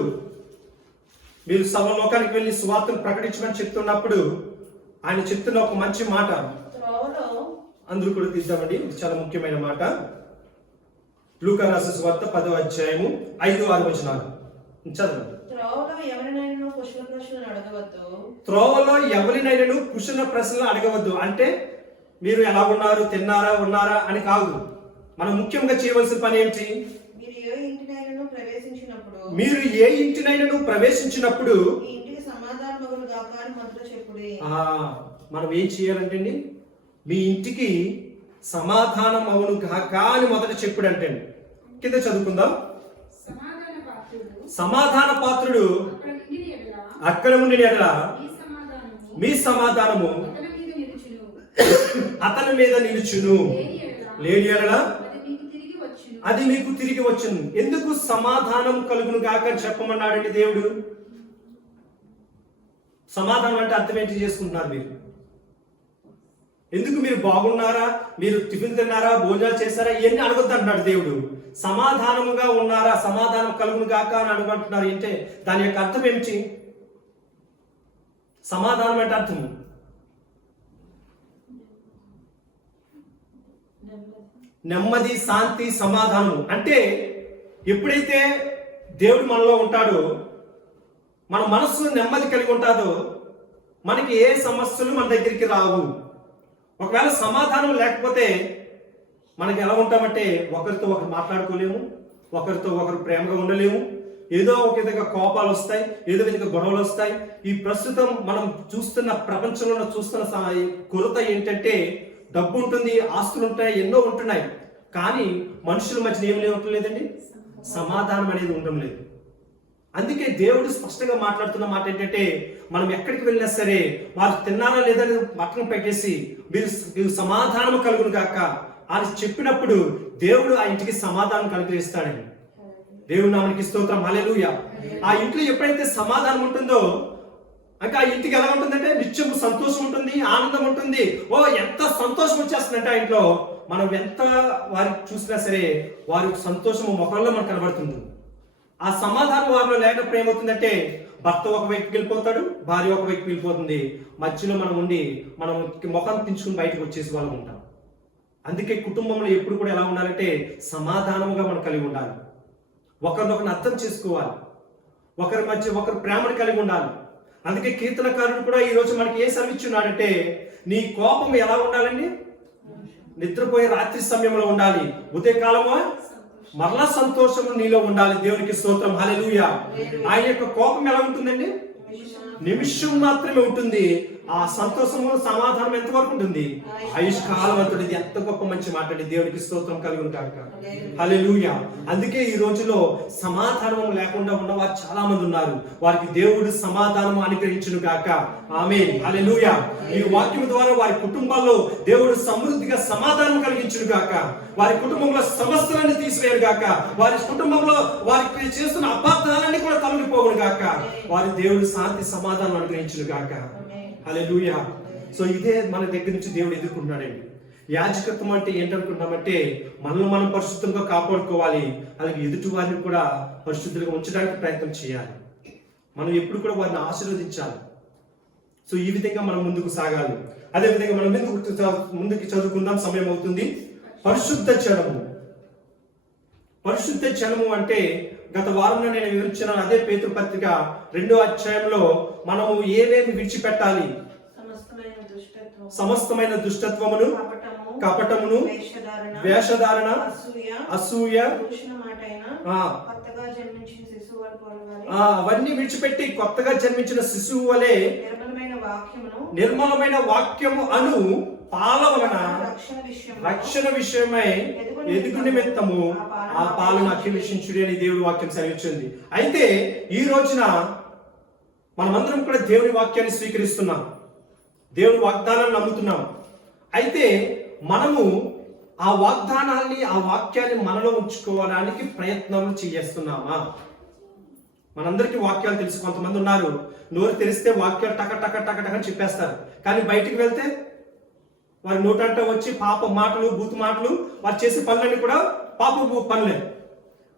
మీరు సర్వలోకానికి వెళ్ళి సువార్తను ప్రకటించమని చెప్తున్నప్పుడు ఆయన చెప్తున్న ఒక మంచి మాట అందరూ కూడా తీద్దామండి. ఇది చాలా ముఖ్యమైన మాట. లూకా రాసిన సువార్త 10వ అధ్యాయము 5-6 వచనాలు చదవండి. త్రోవలో ఎవరినైనాను కుశల ప్రశ్నలు అడగవద్దు. అంటే మీరు ఎలా ఉన్నారు, తిన్నారా, ఉన్నారా అని కాదు. మనం ముఖ్యంగా చేయవలసిన పని ఏమిటి? మీరు ఏ ఇంటినైనాను ప్రవేశించినప్పుడు మనం ఏం చేయాలంటే అండి, మీ ఇంటికి సమాధానం అవును గాక అని మొదట చెప్పుడు అంటే. కింద చదువుకుందాం. సమాధాన పాత్రుడు అక్కడ ఉండి ఎడల మీ సమాధానము అతని మీద నిలుచును, లేని ఎడల అది మీకు తిరిగి వచ్చును. ఎందుకు సమాధానం కలుగును గాక అని చెప్పమన్నాడండి దేవుడు? సమాధానం అంటే అర్థం ఏంటి చేసుకుంటున్నారు మీరు? ఎందుకు మీరు బాగున్నారా, మీరు టిఫిన్ తిన్నారా, భోజనాలు చేశారా, ఇవన్నీ అడగొద్దు అంటున్నాడు దేవుడు. సమాధానముగా ఉన్నారా, సమాధానం కలుగును గాక అని అడుగుంటున్నారు. అంటే దాని యొక్క అర్థం ఏమిటి? సమాధానం అంటే అర్థం నెమ్మది, శాంతి, సమాధానం. అంటే ఎప్పుడైతే దేవుడు మనలో ఉంటాడో, మన మనస్సు నెమ్మది కలిగి ఉంటుందో, మనకి ఏ సమస్యలు మన దగ్గరికి రావు. ఒకవేళ సమాధానం లేకపోతే మనకి ఎలా ఉంటామంటే ఒకరితో ఒకరు మాట్లాడుకోలేము, ఒకరితో ఒకరు ప్రేమగా ఉండలేము, ఏదో ఒక విధంగా కోపాలు వస్తాయి, ఏదో విధంగా గొడవలు వస్తాయి. ఈ ప్రస్తుతం మనం చూస్తున్న ప్రపంచంలో చూస్తున్న కొరత ఏంటంటే డబ్బు ఉంటుంది, ఆస్తులు ఉంటాయి, ఎన్నో ఉంటున్నాయి. కానీ మనుషుల మధ్య ఏమి లేదండి, సమాధానం అనేది ఉండడం లేదు. అందుకే దేవుడు స్పష్టంగా మాట్లాడుతున్న మాట ఏంటంటే, మనం ఎక్కడికి వెళ్ళినా సరే వారు తిన్నారా లేదని పక్కన పెట్టేసి మీరు సమాధానం కలుగును గాక అని చెప్పినప్పుడు దేవుడు ఆ ఇంటికి సమాధానం కలిగిస్తాడని. దేవుడు నామనికి స్తోత్రం, హల్లెలూయా. ఆ ఇంట్లో ఎప్పుడైతే సమాధానం ఉంటుందో ఇంకా ఆ ఇంటికి ఎలా ఉంటుందంటే నిత్యం సంతోషం ఉంటుంది, ఆనందం ఉంటుంది. ఓ ఎంత సంతోషం వచ్చేస్తుందంటే ఆ ఇంట్లో మనం ఎంత వారికి చూసినా సరే వారి సంతోషము ముఖంలో మనకు కనబడుతుంది. ఆ సమాధానం వారిలో లేనప్పుడు ఏమవుతుందంటే భర్త ఒక వ్యక్తికి వెళ్ళిపోతాడు, భార్య ఒక వ్యక్తికి వెళ్ళిపోతుంది. మధ్యలో మనం ఉండి మనం ముఖం తించుకుని బయటకు వచ్చేసి వాళ్ళం ఉంటాం. అందుకే కుటుంబంలో ఎప్పుడు కూడా ఎలా ఉండాలంటే సమాధానముగా మనం కలిగి ఉండాలి, ఒకరినొకరిని అర్థం చేసుకోవాలి, ఒకరి మధ్య ఒకరు ప్రేమను కలిగి ఉండాలి. అందుకే కీర్తనకారుడు కూడా ఈరోజు మనకి ఏ సెలవిచ్చున్నాడంటే, నీ కోపం ఎలా ఉండాలండి? నిద్రపోయే రాత్రి సమయంలో ఉండాలి, ఉదయకాలమా మరలా సంతోషము నీలో ఉండాలి. దేవునికి స్తోత్రం, హల్లెలూయా. ఆయన యొక్క కోపం ఎలా ఉంటుందండి? నిమిషం మాత్రమే ఉంటుంది. ఆ సంతోషము సమాధానం ఎంతవరకు ఉంటుంది? ఆయుష్కాలవంతుడు. ఇది ఎంత గొప్ప మంచి మాట అండి. దేవునికి స్తోత్రం కలుగును గాక, హల్లెలూయా. అందుకే ఈ రోజులో సమాధానం లేకుండా ఉన్నవారు చాలా మంది ఉన్నారు. వారికి దేవుడు సమాధానం అనుగ్రహించును గాక, ఆమేన్, హల్లెలూయా. ఈ వాక్యం ద్వారా వారి కుటుంబాల్లో దేవుడు సమృద్ధిగా సమాధానం కలిగించును గాక. వారి కుటుంబంలో సమస్యలన్నీ తీసివేయను గాక. వారి కుటుంబంలో వారికి చేస్తున్న అబద్ధాలన్నీ కూడా తొలగిపోవును గాక. వారి దేవుడు శాంతి సమాధానం అనుగ్రహించును గాక, హల్లెలూయా. సో ఇదే మన దగ్గర నుంచి దేవుడు ఎదుర్కొంటున్నాడండి. యాజకత్వం అంటే ఏంటనుకుంటామంటే మనల్ని మనం పరిశుద్ధంగా కాపాడుకోవాలి, అలాగే ఎదుటి వారిని కూడా పరిశుద్ధులుగా ఉంచడానికి ప్రయత్నం చేయాలి. మనం ఎప్పుడు కూడా వారిని ఆశీర్వదించాలి. సో ఈ విధంగా మనం ముందుకు సాగాలి. అదే విధంగా మనం ముందుకు చదువుకుందాం, సమయం అవుతుంది. పరిశుద్ధ జనము. పరిశుద్ధ జనము అంటే గత వారంలో నేను వివరించిన అదే పేతురు పత్రిక 2వ అధ్యాయంలో మనము ఏవేమి విడిచిపెట్టాలి? సమస్తమైన దుష్టత్వమును, కపటమును, వేషధారణ, అసూయ, అవన్నీ విడిచిపెట్టి కొత్తగా జన్మించిన శిశువు వలె నిర్మలమైన వాక్యము అను పాల వలన రక్షణ విషయమై ఎదుగు నిమిత్తము ఆ పాలను అభిషేకించుడి అని దేవుడి వాక్యం సెలవిచ్చింది. అయితే ఈ రోజున మనమందరం కూడా దేవుని వాక్యాన్ని స్వీకరిస్తున్నాం, దేవుని వాగ్దానాన్ని నమ్ముతున్నాం. అయితే మనము ఆ వాగ్దానాన్ని, ఆ వాక్యాన్ని మనలో ఉంచుకోవడానికి ప్రయత్నం చేస్తున్నామా? మనందరికీ వాక్యాలు తెలుసు. కొంతమంది ఉన్నారు, నోరు తెరిస్తే వాక్యాలు టక టక టక టక అని చెప్పేస్తారు, కానీ బయటికి వెళ్తే వారి నోటంట వచ్చి పాప మాటలు, బూతు మాటలు, వారు చేసే పనులన్నీ కూడా పాప పనులే.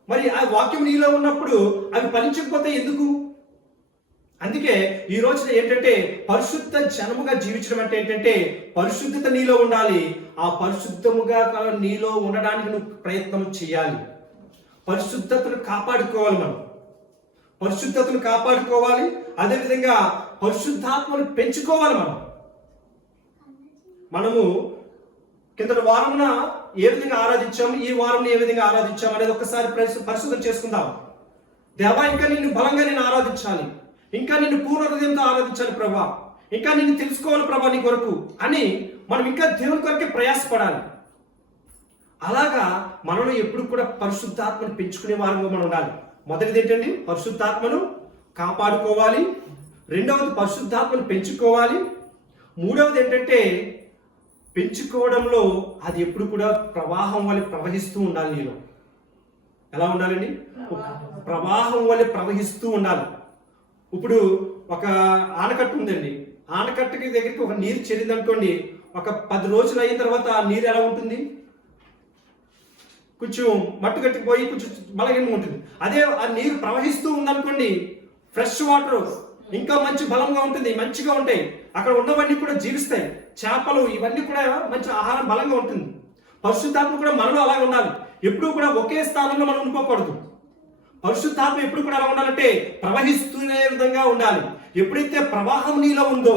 మరి ఆ వాక్యం నీలో ఉన్నప్పుడు అవి ఫలించకపోతే ఎందుకు? అందుకే ఈ రోజున ఏంటంటే పరిశుద్ధ జనముగా జీవించడం అంటే ఏంటంటే పరిశుద్ధత నీలో ఉండాలి. ఆ పరిశుద్ధముగా నీలో ఉండడానికి నువ్వు ప్రయత్నం చేయాలి. పరిశుద్ధతను కాపాడుకోవాలి. మనం పరిశుద్ధతను కాపాడుకోవాలి. అదేవిధంగా పరిశుద్ధాత్మను పెంచుకోవాలి. మనము కిందటి వారమున ఏ విధంగా ఆరాధించాము, ఈ వారంలో ఏ విధంగా ఆరాధించాము అనేది ఒక్కసారి పరిశుద్ధం చేసుకుందాం. దేవా, ఇంకా నిన్ను బలంగా నేను ఆరాధించాలి, ఇంకా నిన్ను పూర్ణ హృదయంతో ఆరాధించాలి ప్రభా, ఇంకా నిన్ను తెలుసుకోవాలి ప్రభా నీ కొరకు అని మనం ఇంకా దేవుని కొరకే ప్రయాసపడాలి. అలాగా మనలో ఎప్పుడు కూడా పరిశుద్ధాత్మను పెంచుకునే వారంగా మనం ఉండాలి. మొదటిది ఏంటండి? పరిశుద్ధాత్మను కాపాడుకోవాలి. రెండవది పరిశుద్ధాత్మను పెంచుకోవాలి. మూడవది ఏంటంటే పెంచుకోవడంలో అది ఎప్పుడు కూడా ప్రవాహం వల్ల ప్రవహిస్తూ ఉండాలి. నీలో ఎలా ఉండాలండి? ప్రవాహం వల్ల ప్రవహిస్తూ ఉండాలి. ఇప్పుడు ఒక ఆనకట్ట ఉందండి, ఆనకట్టకి దగ్గరికి ఒక నీరు చేరింది అనుకోండి, ఒక 10 రోజులు అయిన తర్వాత ఆ నీరు ఎలా ఉంటుంది? కొంచెం మట్టు కట్టిపోయి కొంచెం బలహీనంగా ఉంటుంది. అదే ఆ నీరు ప్రవహిస్తూ ఉందనుకోండి, ఫ్రెష్ వాటర్ ఇంకా మంచి బలంగా ఉంటుంది, మంచిగా ఉంటాయి. అక్కడ ఉన్నవన్నీ కూడా జీవిస్తాయి. చేపలు ఇవన్నీ కూడా మంచి ఆహారం బలంగా ఉంటుంది. పరిశుద్ధాత్మ కూడా మనలో అలాగే ఉండాలి. ఎప్పుడు కూడా ఒకే స్థానంలో మనం ఉండిపోకూడదు. పరిశుద్ధాత్మ ఎప్పుడు కూడా ఎలా ఉండాలంటే ప్రవహిస్తూనే విధంగా ఉండాలి. ఎప్పుడైతే ప్రవాహం నీలో ఉందో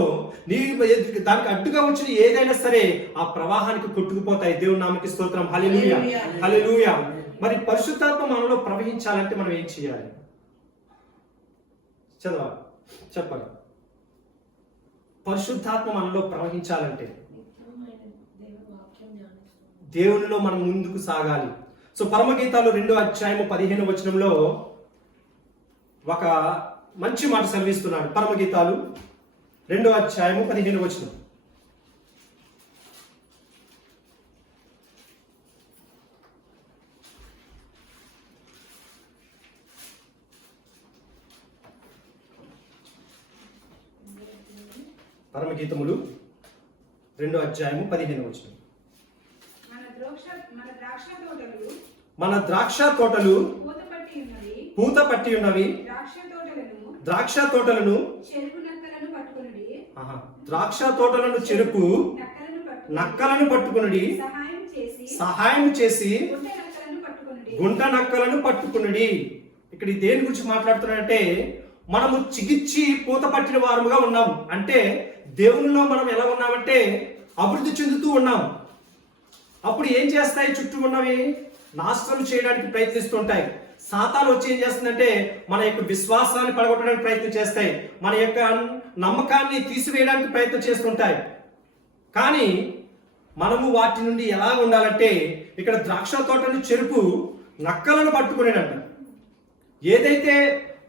దానికి అడ్డుగా వచ్చిన ఏదైనా సరే ఆ ప్రవాహానికి కొట్టుకుపోతాయి. దేవుని నామకి స్తోత్రం, హల్లెలూయా, హల్లెలూయా. మరి పరిశుద్ధాత్మ మనలో ప్రవహించాలంటే మనం ఏం చేయాలి? చదవాలి, చెప్పాలి. పరిశుద్ధాత్మ మనలో ప్రవహించాలంటే దేవునిలో మనం ముందుకు సాగాలి. సో పరమగీతాలు 2వ అధ్యాయము 15వ వచనంలో ఒక మంచి మాట సెలవిస్తున్నాడు. పరమగీతాలు 2వ అధ్యాయము 15వ వచనం. పరమగీతములు 2వ అధ్యాయము 15వ వచనం. మన ద్రాక్ష తోటలు పూత పట్టి ఉన్నవి, ద్రాక్ష తోటలను ద్రాక్ష తోటలను చెరుపు నక్కలను పట్టుకునుడి, సహాయం చేసి గుంట నక్కలను పట్టుకునుడి. ఇక్కడ దేని గురించి మాట్లాడుతున్నాడంటే మనము చిగిచ్చి పూత పట్టిన వారముగా ఉన్నాము. అంటే దేవునిలో మనం ఎలా ఉన్నామంటే అభివృద్ధి చెందుతూ ఉన్నాం. అప్పుడు ఏం చేస్తాయి? చుట్టూ ఉన్నవి నాశనం చేయడానికి ప్రయత్నిస్తుంటాయి. సాతాను వచ్చి ఏం చేస్తుందంటే మన యొక్క విశ్వాసాన్ని పడగొట్టడానికి ప్రయత్నం చేస్తాయి, మన యొక్క నమ్మకాన్ని తీసివేయడానికి ప్రయత్నం చేస్తుంటాయి. కానీ మనము వాటి నుండి ఎలా ఉండాలంటే, ఇక్కడ ద్రాక్ష తోటను చెరుపు నక్కలను పట్టుకునేటంట. ఏదైతే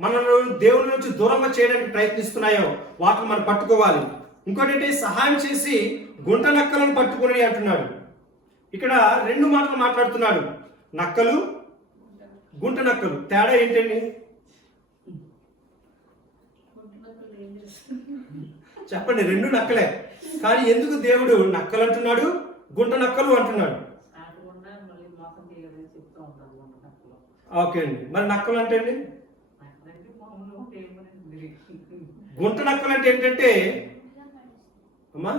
మనల్ని దేవుని నుంచి దూరంగా చేయడానికి ప్రయత్నిస్తున్నాయో వాటిని మనం పట్టుకోవాలి. ఇంకోటి ఏంటి, సహాయం చేసి గుంట నక్కలను పట్టుకుని అంటున్నాడు. ఇక్కడ 2 మాటలు మాట్లాడుతున్నాడు, నక్కలు, గుంట నక్కలు. తేడా ఏంటండి? చెప్పండి. 2 నక్కలే, కానీ ఎందుకు దేవుడు నక్కలు అంటున్నాడు, గుంట నక్కలు అంటున్నాడు? ఓకే అండి. మరి నక్కలు అంటే అండి, గుంట నక్కలు అంటే ఏంటంటే అమ్మా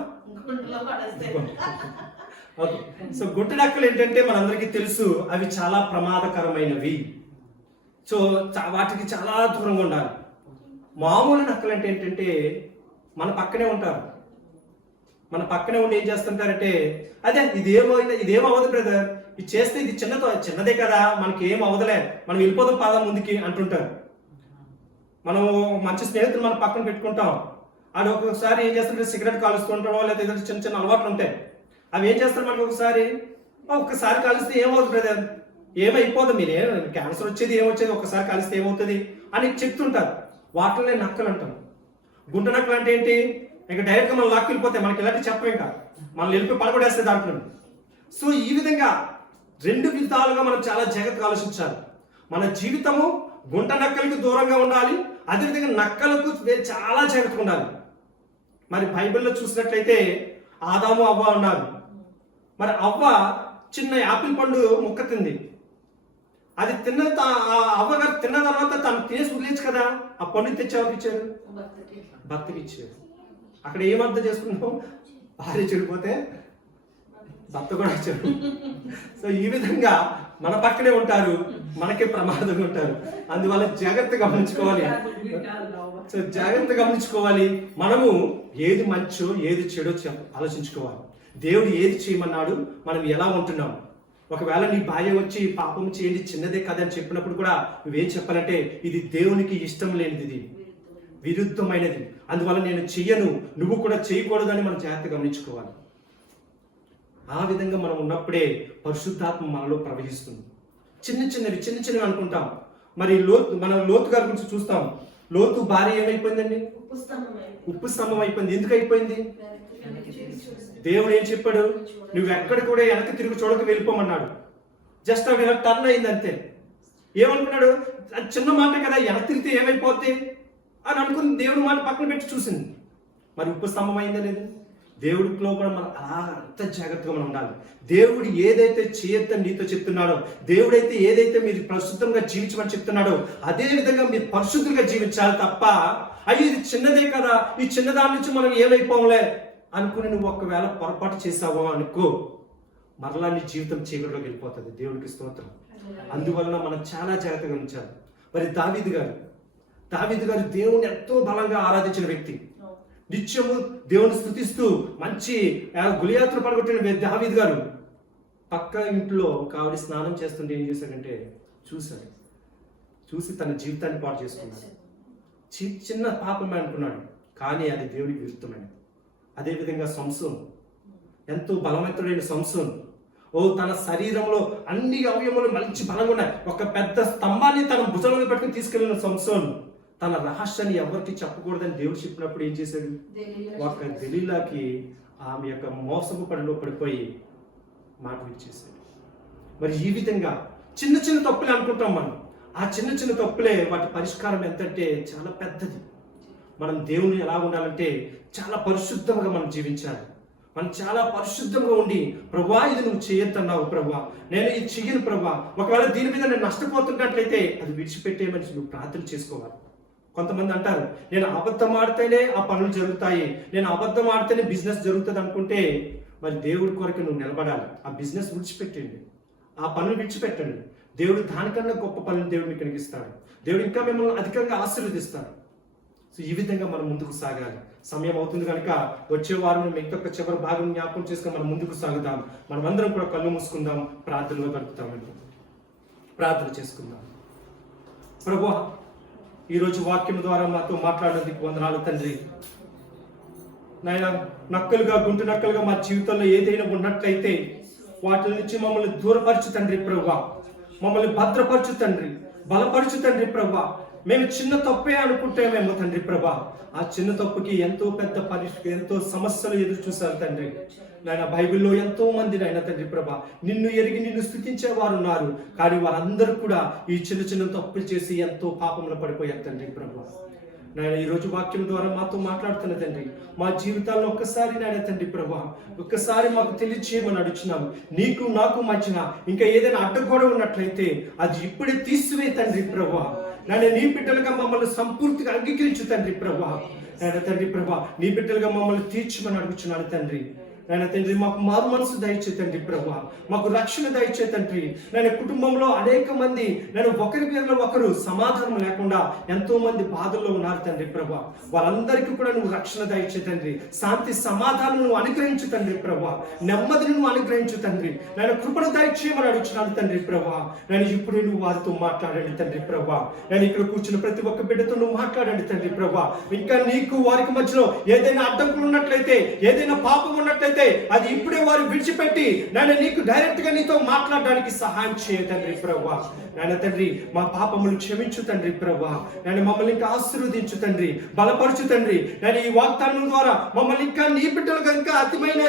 ఓకే. సో గుంట నక్కలు ఏంటంటే మనందరికీ తెలుసు, అవి చాలా ప్రమాదకరమైనవి. సో వాటికి చాలా దూరంగా ఉండాలి. మామూలు నక్కలు అంటే ఏంటంటే మన పక్కనే ఉంటారు, మన పక్కనే ఉండి ఏం చేస్తుంటారంటే, అదే ఇదేమవ్వదు బ్రదర్, ఇది చేస్తే ఇది చిన్నదే కదా, మనకి ఏం అవ్వదులే, మనం వెళ్ళిపోదాం పాదా ముందుకి అంటుంటారు. మనం మంచి స్నేహితులు మన పక్కన పెట్టుకుంటాం, అది ఒక్కొక్కసారి ఏం చేస్తుంటే సిగరెట్ కాలుస్తూ ఉంటాడో, లేదా ఏదైనా చిన్న చిన్న అలవాట్లు ఉంటాయి. అవి ఏం చేస్తారు, మనకి ఒక్కసారి కాలుస్తే ఏమవుతుంది బ్రదర్, ఏమైపోదు, మీరే క్యాన్సర్ వచ్చేది ఏమొచ్చేది, ఒక్కసారి కాలిస్తే ఏమవుతుంది అని చెప్తుంటారు. వాటినే నక్కలు అంటాం. గుంట నక్కలు అంటే ఏంటి, ఇంకా డైరెక్ట్గా మనం లాక్కి వెళ్ళిపోతాయి, మనకి ఇలాంటి చెప్పం, ఇంకా మనం వెళ్ళిపోయి పడగొడేస్తే దాంట్లో. సో ఈ విధంగా 2 విధాలుగా మనం చాలా జాగ్రత్తగా ఆలోచించాలి. మన జీవితము గుంట నక్కలకు దూరంగా ఉండాలి, అదేవిధంగా నక్కలకు చాలా జాగ్రత్తగా ఉండాలి. మరి బైబిల్లో చూసినట్లయితే ఆదాము అవ్వ ఉన్నారు. మరి అవ్వ చిన్న యాపిల్ పండు ముక్క తింది. అది అవ్వగారు తిన్న తర్వాత తను తినేసి వదిలేచ్చు కదా, ఆ పండు తెచ్చి ఎవరికి ఇచ్చారు, భర్తకి ఇచ్చారు. అక్కడ ఏమర్థం చేసుకున్నాం, భార్య చెడిపోతే భర్త కూడా చెడు. సో ఈ విధంగా మన పక్కనే ఉంటారు, మనకే ప్రమాదంగా ఉంటారు. అందువల్ల జాగ్రత్తగా గమనించుకోవాలి. సో జాగ్రత్తగా గమనించుకోవాలి. మనము ఏది మంచో ఏది చెడో ఆలోచించుకోవాలి. దేవుడు ఏది చేయమన్నాడు, మనం ఎలా ఉంటున్నాం. ఒకవేళ నీ భార్య వచ్చి పాపం చేయండి చిన్నదే కదని చెప్పినప్పుడు కూడా నువ్వేం చెప్పాలంటే, ఇది దేవునికి ఇష్టం లేనిది, ఇది విరుద్ధమైనది, అందువల్ల నేను చెయ్యను, నువ్వు కూడా చేయకూడదు అని మనం జాగ్రత్తగా గమనించుకోవాలి. ఆ విధంగా మనం ఉన్నప్పుడే పరిశుద్ధాత్మ మనలో ప్రవహిస్తుంది. చిన్నవి అనుకుంటాం. మరి మనం లోతు గారి గురించి చూస్తాం. లోతు భార్య ఏమైపోయిందండి, ఉప్పు స్తంభం అయిపోయింది. ఎందుకు అయిపోయింది? దేవుడు ఏం చెప్పాడు, నువ్వు ఎక్కడ కూడా వెనక్కి తిరిగి చూడక వెళ్ళిపోమన్నాడు. జస్ట్ అవి టర్న్ అయింది అంతే. ఏమనుకున్నాడు, చిన్న మాట కదా, వెనక్కి తిరిగితే ఏమైపోద్ది అని అనుకుని దేవుడి మాట పక్కన పెట్టి చూసింది. మరి ఉప్పు స్తంభం అయిందా లేదు? దేవుడిలో కూడా మనం అలా అంత జాగ్రత్తగా మనం ఉండాలి. దేవుడు ఏదైతే చేయొద్దని నీతో చెప్తున్నాడో, దేవుడైతే ఏదైతే మీరు పరిశుద్ధంగా జీవించమని చెప్తున్నాడో అదే విధంగా మీరు పరిశుద్ధంగా జీవించాలి తప్ప, అయ్యి ఇది చిన్నదే కదా, ఈ చిన్నదాని నుంచి మనం ఏమైపోలే అనుకుని నువ్వు ఒకవేళ పొరపాటు చేసావో అనుకో, మరలా నీ జీవితం చీకటిలోకి వెళ్ళిపోతుంది. దేవుడికి స్తోత్రం. అందువలన మనం చాలా జాగ్రత్తగా ఉంచాలి. మరి దావీదు గారు దేవుని ఎంతో బలంగా ఆరాధించిన వ్యక్తి. నిత్యము దేవుని స్తుతిస్తూ మంచి గులియాత్ర పడగొట్టిన దావీదు గారు పక్క ఇంట్లో ఒక ఆవిడ స్నానం చేస్తుంటే ఏం చేశాడంటే చూసి తన జీవితాన్ని పాటు చేసుకున్నాడు. చిన్న పాపమే అనుకున్నాడు, కానీ అది దేవుడికి విరుద్ధమైనది. అదేవిధంగా సంసోను, ఎంతో బలవంతుడైన సంసోను, తన శరీరంలో అన్ని అవయములు మంచి బలంగా ఉన్నాయి. ఒక పెద్ద స్తంభాన్ని తన భుజంలో పెట్టుకుని తీసుకెళ్లిన సంసోను తన రహస్యాన్ని ఎవరికి చెప్పకూడదని దేవుడు చెప్పినప్పుడు ఏం చేశాడు, ఒక దెలీలాకి ఆమె యొక్క మోసపు పనిలో పడిపోయి మాట ఇచ్చేసాడు. మరి ఈ విధంగా చిన్న తప్పులే అనుకుంటాం మనం. ఆ చిన్న తప్పులే వాటి పరిష్కారం ఎంతంటే చాలా పెద్దది. మనం దేవుని ఎలా ఉండాలంటే చాలా పరిశుద్ధంగా మనం జీవించాలి. మనం చాలా పరిశుద్ధంగా ఉండి, ప్రభువా ఇది నువ్వు చేయొద్దన్నావు ప్రభువా, నేను ఇది చెయ్యను ప్రభువా, ఒకవేళ దీని మీద నేను నష్టపోతున్నట్లయితే అది విడిచిపెట్టేయమని నువ్వు ప్రార్థన చేసుకోవాలి. కొంతమంది అంటారు, నేను అబద్ధం ఆడితేనే ఆ పనులు జరుగుతాయి, నేను అబద్ధం ఆడితేనే బిజినెస్ జరుగుతుంది అనుకుంటే, మరి దేవుడి కొరకు నువ్వు నిలబడాలి. ఆ బిజినెస్ విడిచిపెట్టండి, ఆ పనులు విడిచిపెట్టండి. దేవుడు దానికన్నా గొప్ప పనులు దేవుడు మీకు కలిగిస్తాడు. దేవుడు ఇంకా మిమ్మల్ని అధికంగా ఆశీర్వదిస్తాడు. సో ఈ విధంగా మనం ముందుకు సాగాలి. సమయం అవుతుంది కనుక వచ్చే వారం ఇంకొక చివరి భాగం జ్ఞాపకం చేసుకొని మనం ముందుకు సాగుదాం. మనమందరం కూడా కళ్ళు మూసుకుందాం, ప్రార్థనలో గడుపుతామండి. ప్రార్థన చేసుకుందాం. ప్రభువా, ఈరోజు వాక్యం ద్వారా మాతో మాట్లాడినందుకు వందనాలు తండ్రి. నాయన, నక్కలుగా గుంటు నక్కలుగా మా జీవితంలో ఏదైనా ఉన్నట్లయితే వాటి నుంచి మమ్మల్ని దూరపరచు తండ్రి ప్రభువా. మమ్మల్ని భద్రపరచు తండ్రి, బలపరచు తండ్రి ప్రభా. మేము చిన్న తప్పే అనుకుంటామేమో తండ్రి ప్రభా, ఆ చిన్న తప్పుకి ఎంతో పెద్ద ఎంతో సమస్యలు ఎదురు చూశారు తండ్రి. నాయన, బైబిల్లో ఎంతో మంది నాయన తండ్రి ప్రభా నిన్ను ఎరిగి నిన్ను స్తుతించే వారు ఉన్నారు. కానీ వారందరూ కూడా ఈ చిన్న చిన్న తప్పులు చేసి ఎంతో పాపంలో పడిపోయారు తండ్రి ప్రభా. నాయన, ఈరోజు వాక్యం ద్వారా మాతో మాట్లాడుతున్న తండ్రి, మా జీవితాల్లో ఒక్కసారి నాయన తండ్రి ప్రభా ఒక్కసారి మాకు తెలియచేయమని అడుగుతున్నాము. నీకు నాకు మధ్యన ఇంకా ఏదైనా అడ్డగోడ ఉన్నట్లయితే అది ఇప్పుడే తీసివే తండ్రి ప్రభా. నాయన, నీ బిడ్డలుగా మమ్మల్ని సంపూర్తిగా అంగీకరించు తండ్రి ప్రభా. నాయన తండ్రి ప్రభా, నీ బిడ్డలుగా మమ్మల్ని తీర్చమని అడుగుతున్నాను తండ్రి. నాయన తండ్రి, మాకు మారు మనసు దయచే తండ్రి ప్రభా, మాకు రక్షణ దయచే తండ్రి. నేను కుటుంబంలో అనేక మంది నేను ఒకరి పేరులో ఒకరు సమాధానం లేకుండా ఎంతో మంది బాధల్లో ఉన్నారు తండ్రి ప్రభా. వాళ్ళందరికీ కూడా నువ్వు రక్షణ దయచే తండ్రి, శాంతి సమాధానం నువ్వు అనుగ్రహించు తండ్రి ప్రభా, నెమ్మదిని నువ్వు అనుగ్రహించు తండ్రి. నేను కృపను దయచేయమని అడుగుతున్నాను తండ్రి ప్రభా. నేను ఇప్పుడు నువ్వు వారితో మాట్లాడండి తండ్రి ప్రభా. నేను ఇక్కడ కూర్చున్న ప్రతి ఒక్క బిడ్డతో నువ్వు మాట్లాడండి తండ్రి ప్రభా. ఇంకా నీకు వారికి మధ్యలో ఏదైనా అడ్డంకులు ఉన్నట్లయితే, ఏదైనా పాపం ఉన్నట్లయితే అది ఇప్పుడే వారు విడిచిపెట్టి నేను నీకు డైరెక్ట్ గా నీతో మాట్లాడడానికి సహాయం చేయ తండ్రి ప్రభా. నాయన తండ్రి, మా పాపములు క్షమించు తండ్రి ప్రభా. నేను మమ్మల్ని ఇంకా ఆశీర్వదించు తండ్రి, బలపరచు తండ్రి. నేను ఈ వాగ్దానం ద్వారా మమ్మల్ని ఇంకా నీ బిడ్డలుగా, ఇంకా అతిమైన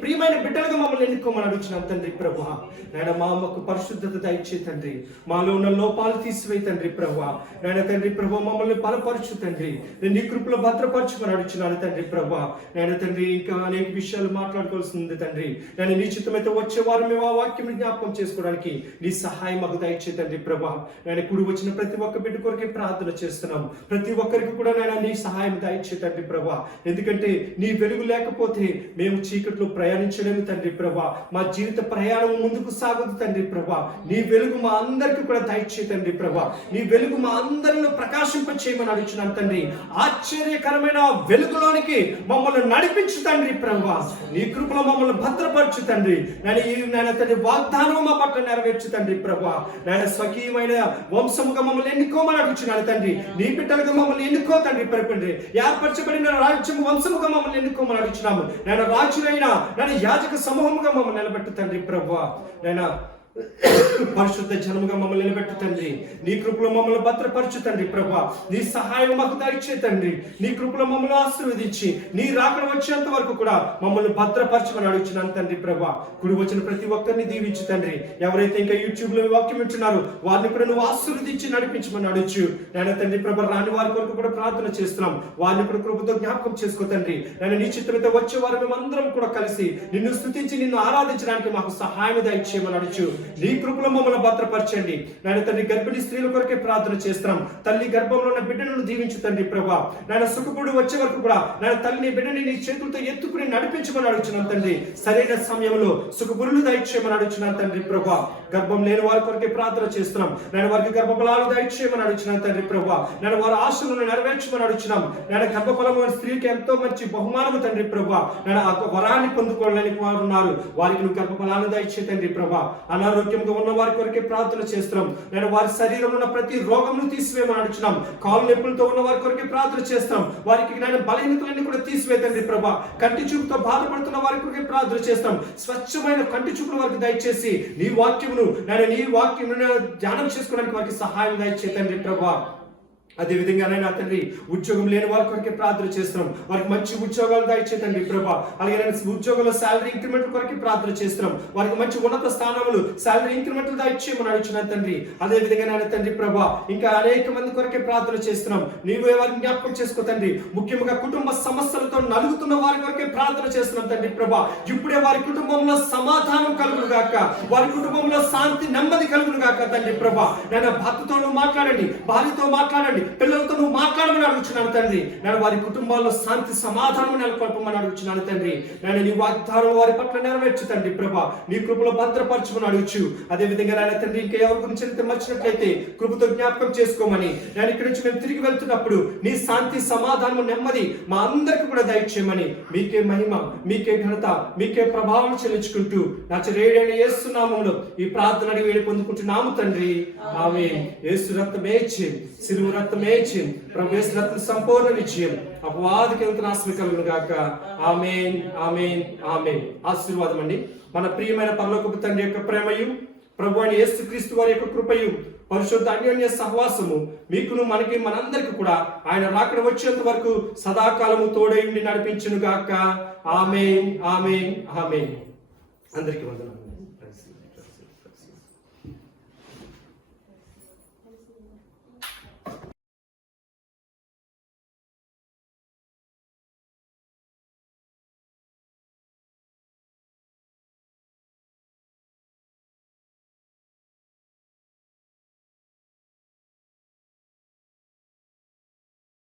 ప్రియమైన బిడ్డలుగా మమ్మల్ని ఎన్నుకోమని అడుగుతున్నాను తండ్రి ప్రభా. నేను మాకు పరిశుద్ధత దయచే తండ్రి, మాలో ఉన్న లోపాలు తీసివే తండ్రి ప్రభా. నేను తండ్రి ప్రభా, మమ్మల్ని బలపరచు తండ్రి. నేను నీ కృపలో భద్రపరచుమని అడుగుతున్నాను తండ్రి ప్రభా. నేను తండ్రి, ఇంకా అనేక విషయాలు మాట్లాడుకోవాల్సి ఉంది తండ్రి. నేను నీ చిత్తమైతే వచ్చే వారం మేము ఆ వాక్యం జ్ఞాపకం చేసుకోవడానికి నీ సహాయం మాకు దయచే తండ్రి ప్రభా. నేను ఇప్పుడు వచ్చిన ప్రతి ఒక్క బిడ్డ కొరకే ప్రార్థన చేస్తున్నాం. ప్రతి ఒక్కరికి కూడా నేను నీ సహాయం దయచే తండ్రి ప్రభా. ఎందుకంటే నీ వెలుగు లేకపోతే మేము చీకట్లో ప్రయాణించలేము తండ్రి ప్రభా. మా జీవిత ప్రయాణం ముందుకు సాగదు తండ్రి ప్రభా. నీ వెలుగు మా అందరికి కూడా దయచే తండ్రి ప్రభా. నీ వెలుగు మా అందరిలో ప్రకాశింప చేయమని అడుగుతున్నాను తండ్రి. ఆశ్చర్యకరమైన వెలుగులోనికి మమ్మల్ని నడిపించు తండ్రి ప్రభా. నీ కృపలో మమ్మల్ని భద్రపరచు తండ్రి. నేను తండ్రి వాగ్దానం మా పట్ల నెరవేర్చు తండ్రి ప్రభా. నేను స్వకీయమైన వంశముగా మమ్మల్ని ఎన్నుకోమని అడుగుతున్నాను తండ్రి. నీ బిడ్డలుగా మమ్మల్ని ఎన్నుకో తండ్రి ప్రభు. ఏర్పరచబడిన రాజ్యం వంశముగా మమ్మల్ని ఎన్నుకోమని అడుగుతున్నాము. నేను రాజులైన నేను యాజక సమూహముగా మమ్మల్ని నిలబెట్టు తండ్రి ప్రభా. నేను పరిశుద్ధ జనముగా మమ్మల్ని నిలబెట్టు తండ్రి. నీ కృపలో మమ్మల్ని భద్రపరచు తండ్రి ప్రభా. నీ సహాయం మాకు దయచే తండ్రి. నీ కృపలో మమ్మల్ని ఆశీర్వదించి నీ రాకడ వచ్చేంత వరకు కూడా మమ్మల్ని భద్రపరచమని అడుగుతున్నాను తండ్రి ప్రభా. కుడి వచ్చిన ప్రతి ఒక్కరిని దీవించు తండ్రి. ఎవరైతే ఇంకా యూట్యూబ్ లో వాక్యం వింటున్నారో వారిని కూడా నువ్వు ఆశీర్వదించి నడిపించమని అడుగుచు నేను తండ్రి ప్రభా. రాని వారి కొరకు కూడా ప్రార్థన చేస్తున్నాం. వారిని కూడా కృపతో జ్ఞాపకం చేసుకో తండ్రి. నేను నీ చిత్తమైతే వచ్చే వారు మేమందరం కూడా కలిసి నిన్ను స్తుతించి నిన్ను ఆరాధించడానికి మాకు సహాయం దయచేయమని అడుగుచు నీ కృపలో మమ్మల్ని భద్రపరచండి. నాయన తండ్రి, గర్భిణీ స్త్రీల కొరకే ప్రార్థన చేస్తున్నాం. తల్లి గర్భంలో ఉన్న బిడ్డలను దీవించు తండ్రి ప్రభా. నాయన సుఖపుడు వచ్చే వరకు కూడా నాయన తల్లిని బిడ్డని నీ చేతులతో ఎత్తుకుని నడిపించమని అడుగుతున్నాను తండ్రి. సరైన సమయంలో సుఖపురులు దయచేయమని అడుగుతున్నాను తండ్రి ప్రభా. గర్భం లేని వారి కొరకే ప్రార్థన చేస్తున్నాం. నేను వారికి గర్భఫలాలు దయచేయమని అడుగుతున్నాను తండ్రి ప్రభా. నేను వారి ఆశలను నెరవేర్చమని అడుగుతున్నాం. నేను గర్భఫలం స్త్రీకి ఎంతో మంచి బహుమానము తండ్రి ప్రభా. నేను ఆ వరాన్ని పొందుకోలేని వారు ఉన్నారు. వారికి నువ్వు గర్భఫలాలు దయచే తండ్రి ప్రభా. అనారోగ్యంగా ఉన్న వారి కొరకే ప్రార్థన చేస్తున్నాం. నేను వారి శరీరంలో ఉన్న ప్రతి రోగమును తీసివేయమని అడుగుతున్నాం. కాలు నొప్పులతో ఉన్న వారి కొరకే ప్రార్థన చేస్తున్నాం. వారికి నేను బలహీనతలన్నీ కూడా తీసివే తండ్రి ప్రభా. కంటి చూపుతో బాధపడుతున్న వారి కొరకే ప్రార్థన చేస్తాం. స్వచ్ఛమైన కంటి చూపుల వారికి దయచేసి నీ వాక్యమును నీ వాక్యమును ధ్యానం చేసుకోవడానికి వారికి సహాయం దయచే తండ్రి ప్రభా. అదేవిధంగా నా తండ్రి, ఉద్యోగం లేని వారి కొరకే ప్రార్థన చేస్తున్నాం. వారికి మంచి ఉద్యోగాలు దయచే తండ్రి ప్రభా. అలాగే ఉద్యోగంలో శాలరీ ఇంక్రిమెంట్ కొరకే ప్రార్థన చేస్తున్నాం. వారికి మంచి ఉన్నత స్థానములు శాలరీ ఇంక్రిమెంట్లు దయచేయమని అడుగుతున్నాను తండ్రి. అదేవిధంగా నా తండ్రి ప్రభా, ఇంకా అనేక మంది కొరకే ప్రార్థన చేస్తున్నాం. నీవే వారిని జ్ఞాపకం చేసుకో తండ్రి. ముఖ్యంగా కుటుంబ సమస్యలతో నలుగుతున్న వారి కొరకే ప్రార్థన చేస్తున్నాం తండ్రి ప్రభా. ఇప్పుడే వారి కుటుంబంలో సమాధానం కలుగును గాక, వారి కుటుంబంలో శాంతి నెమ్మది కలుగును గాక తండ్రి ప్రభా. నేను భర్తతో మాట్లాడండి, భార్యతో మాట్లాడండి, పిల్లలతో నువ్వు మాట్లాడమని అడుగుతున్నాను తండ్రి. నేను వారి కుటుంబాల్లో శాంతి సమాధానం నెలకొల్పమని అడుగుతున్నాను తండ్రి. నేను నీ వాగ్దానం వారి పట్ల నెరవేర్చు తండ్రి ప్రభా. నీ కృపలో భద్రపరచమని అడుగుచు. అదే విధంగా నాయన తండ్రి ఇంకా ఎవరి గురించి అయితే మర్చినట్లయితే కృపతో జ్ఞాపకం చేసుకోమని, నేను ఇక్కడి నుంచి మేము తిరిగి వెళ్తున్నప్పుడు నీ శాంతి సమాధానం నెమ్మది మా అందరికి కూడా దయచేయమని, మీకే మహిమ, మీకే ఘనత, మీకే ప్రభావం చెల్లించుకుంటూ నజరేయుడైన యేసు నామములో ఈ ప్రార్థన అడిగి వేడి పొందుకుంటున్నాము తండ్రి. ఆమేన్. యేసు రక్తమే జయం, సిలువ రక్తమే జయం, ప్రభు యేసు రక్తం సంపూర్ణ విజయం. అపవాదికి ఎంత నాశనం కలుగును గాక. ఆమేన్, ఆమేన్, ఆమేన్. ఆశీర్వాదం అండి. మన ప్రియమైన పరలోకపు తండ్రి యొక్క ప్రేమయు, ప్రభు అయిన యేసుక్రీస్తు వారి యొక్క కృపయు, పరిశుద్ధ అన్యోన్య సహవాసము మీకును మనకి మనందరికి కూడా ఆయన రాకడ వచ్చేంత వరకు సదాకాలము తోడై ఉండి నడిపించును గాక. ఆమేన్, ఆమేన్, ఆమేన్. అందరికీ వందనాలు.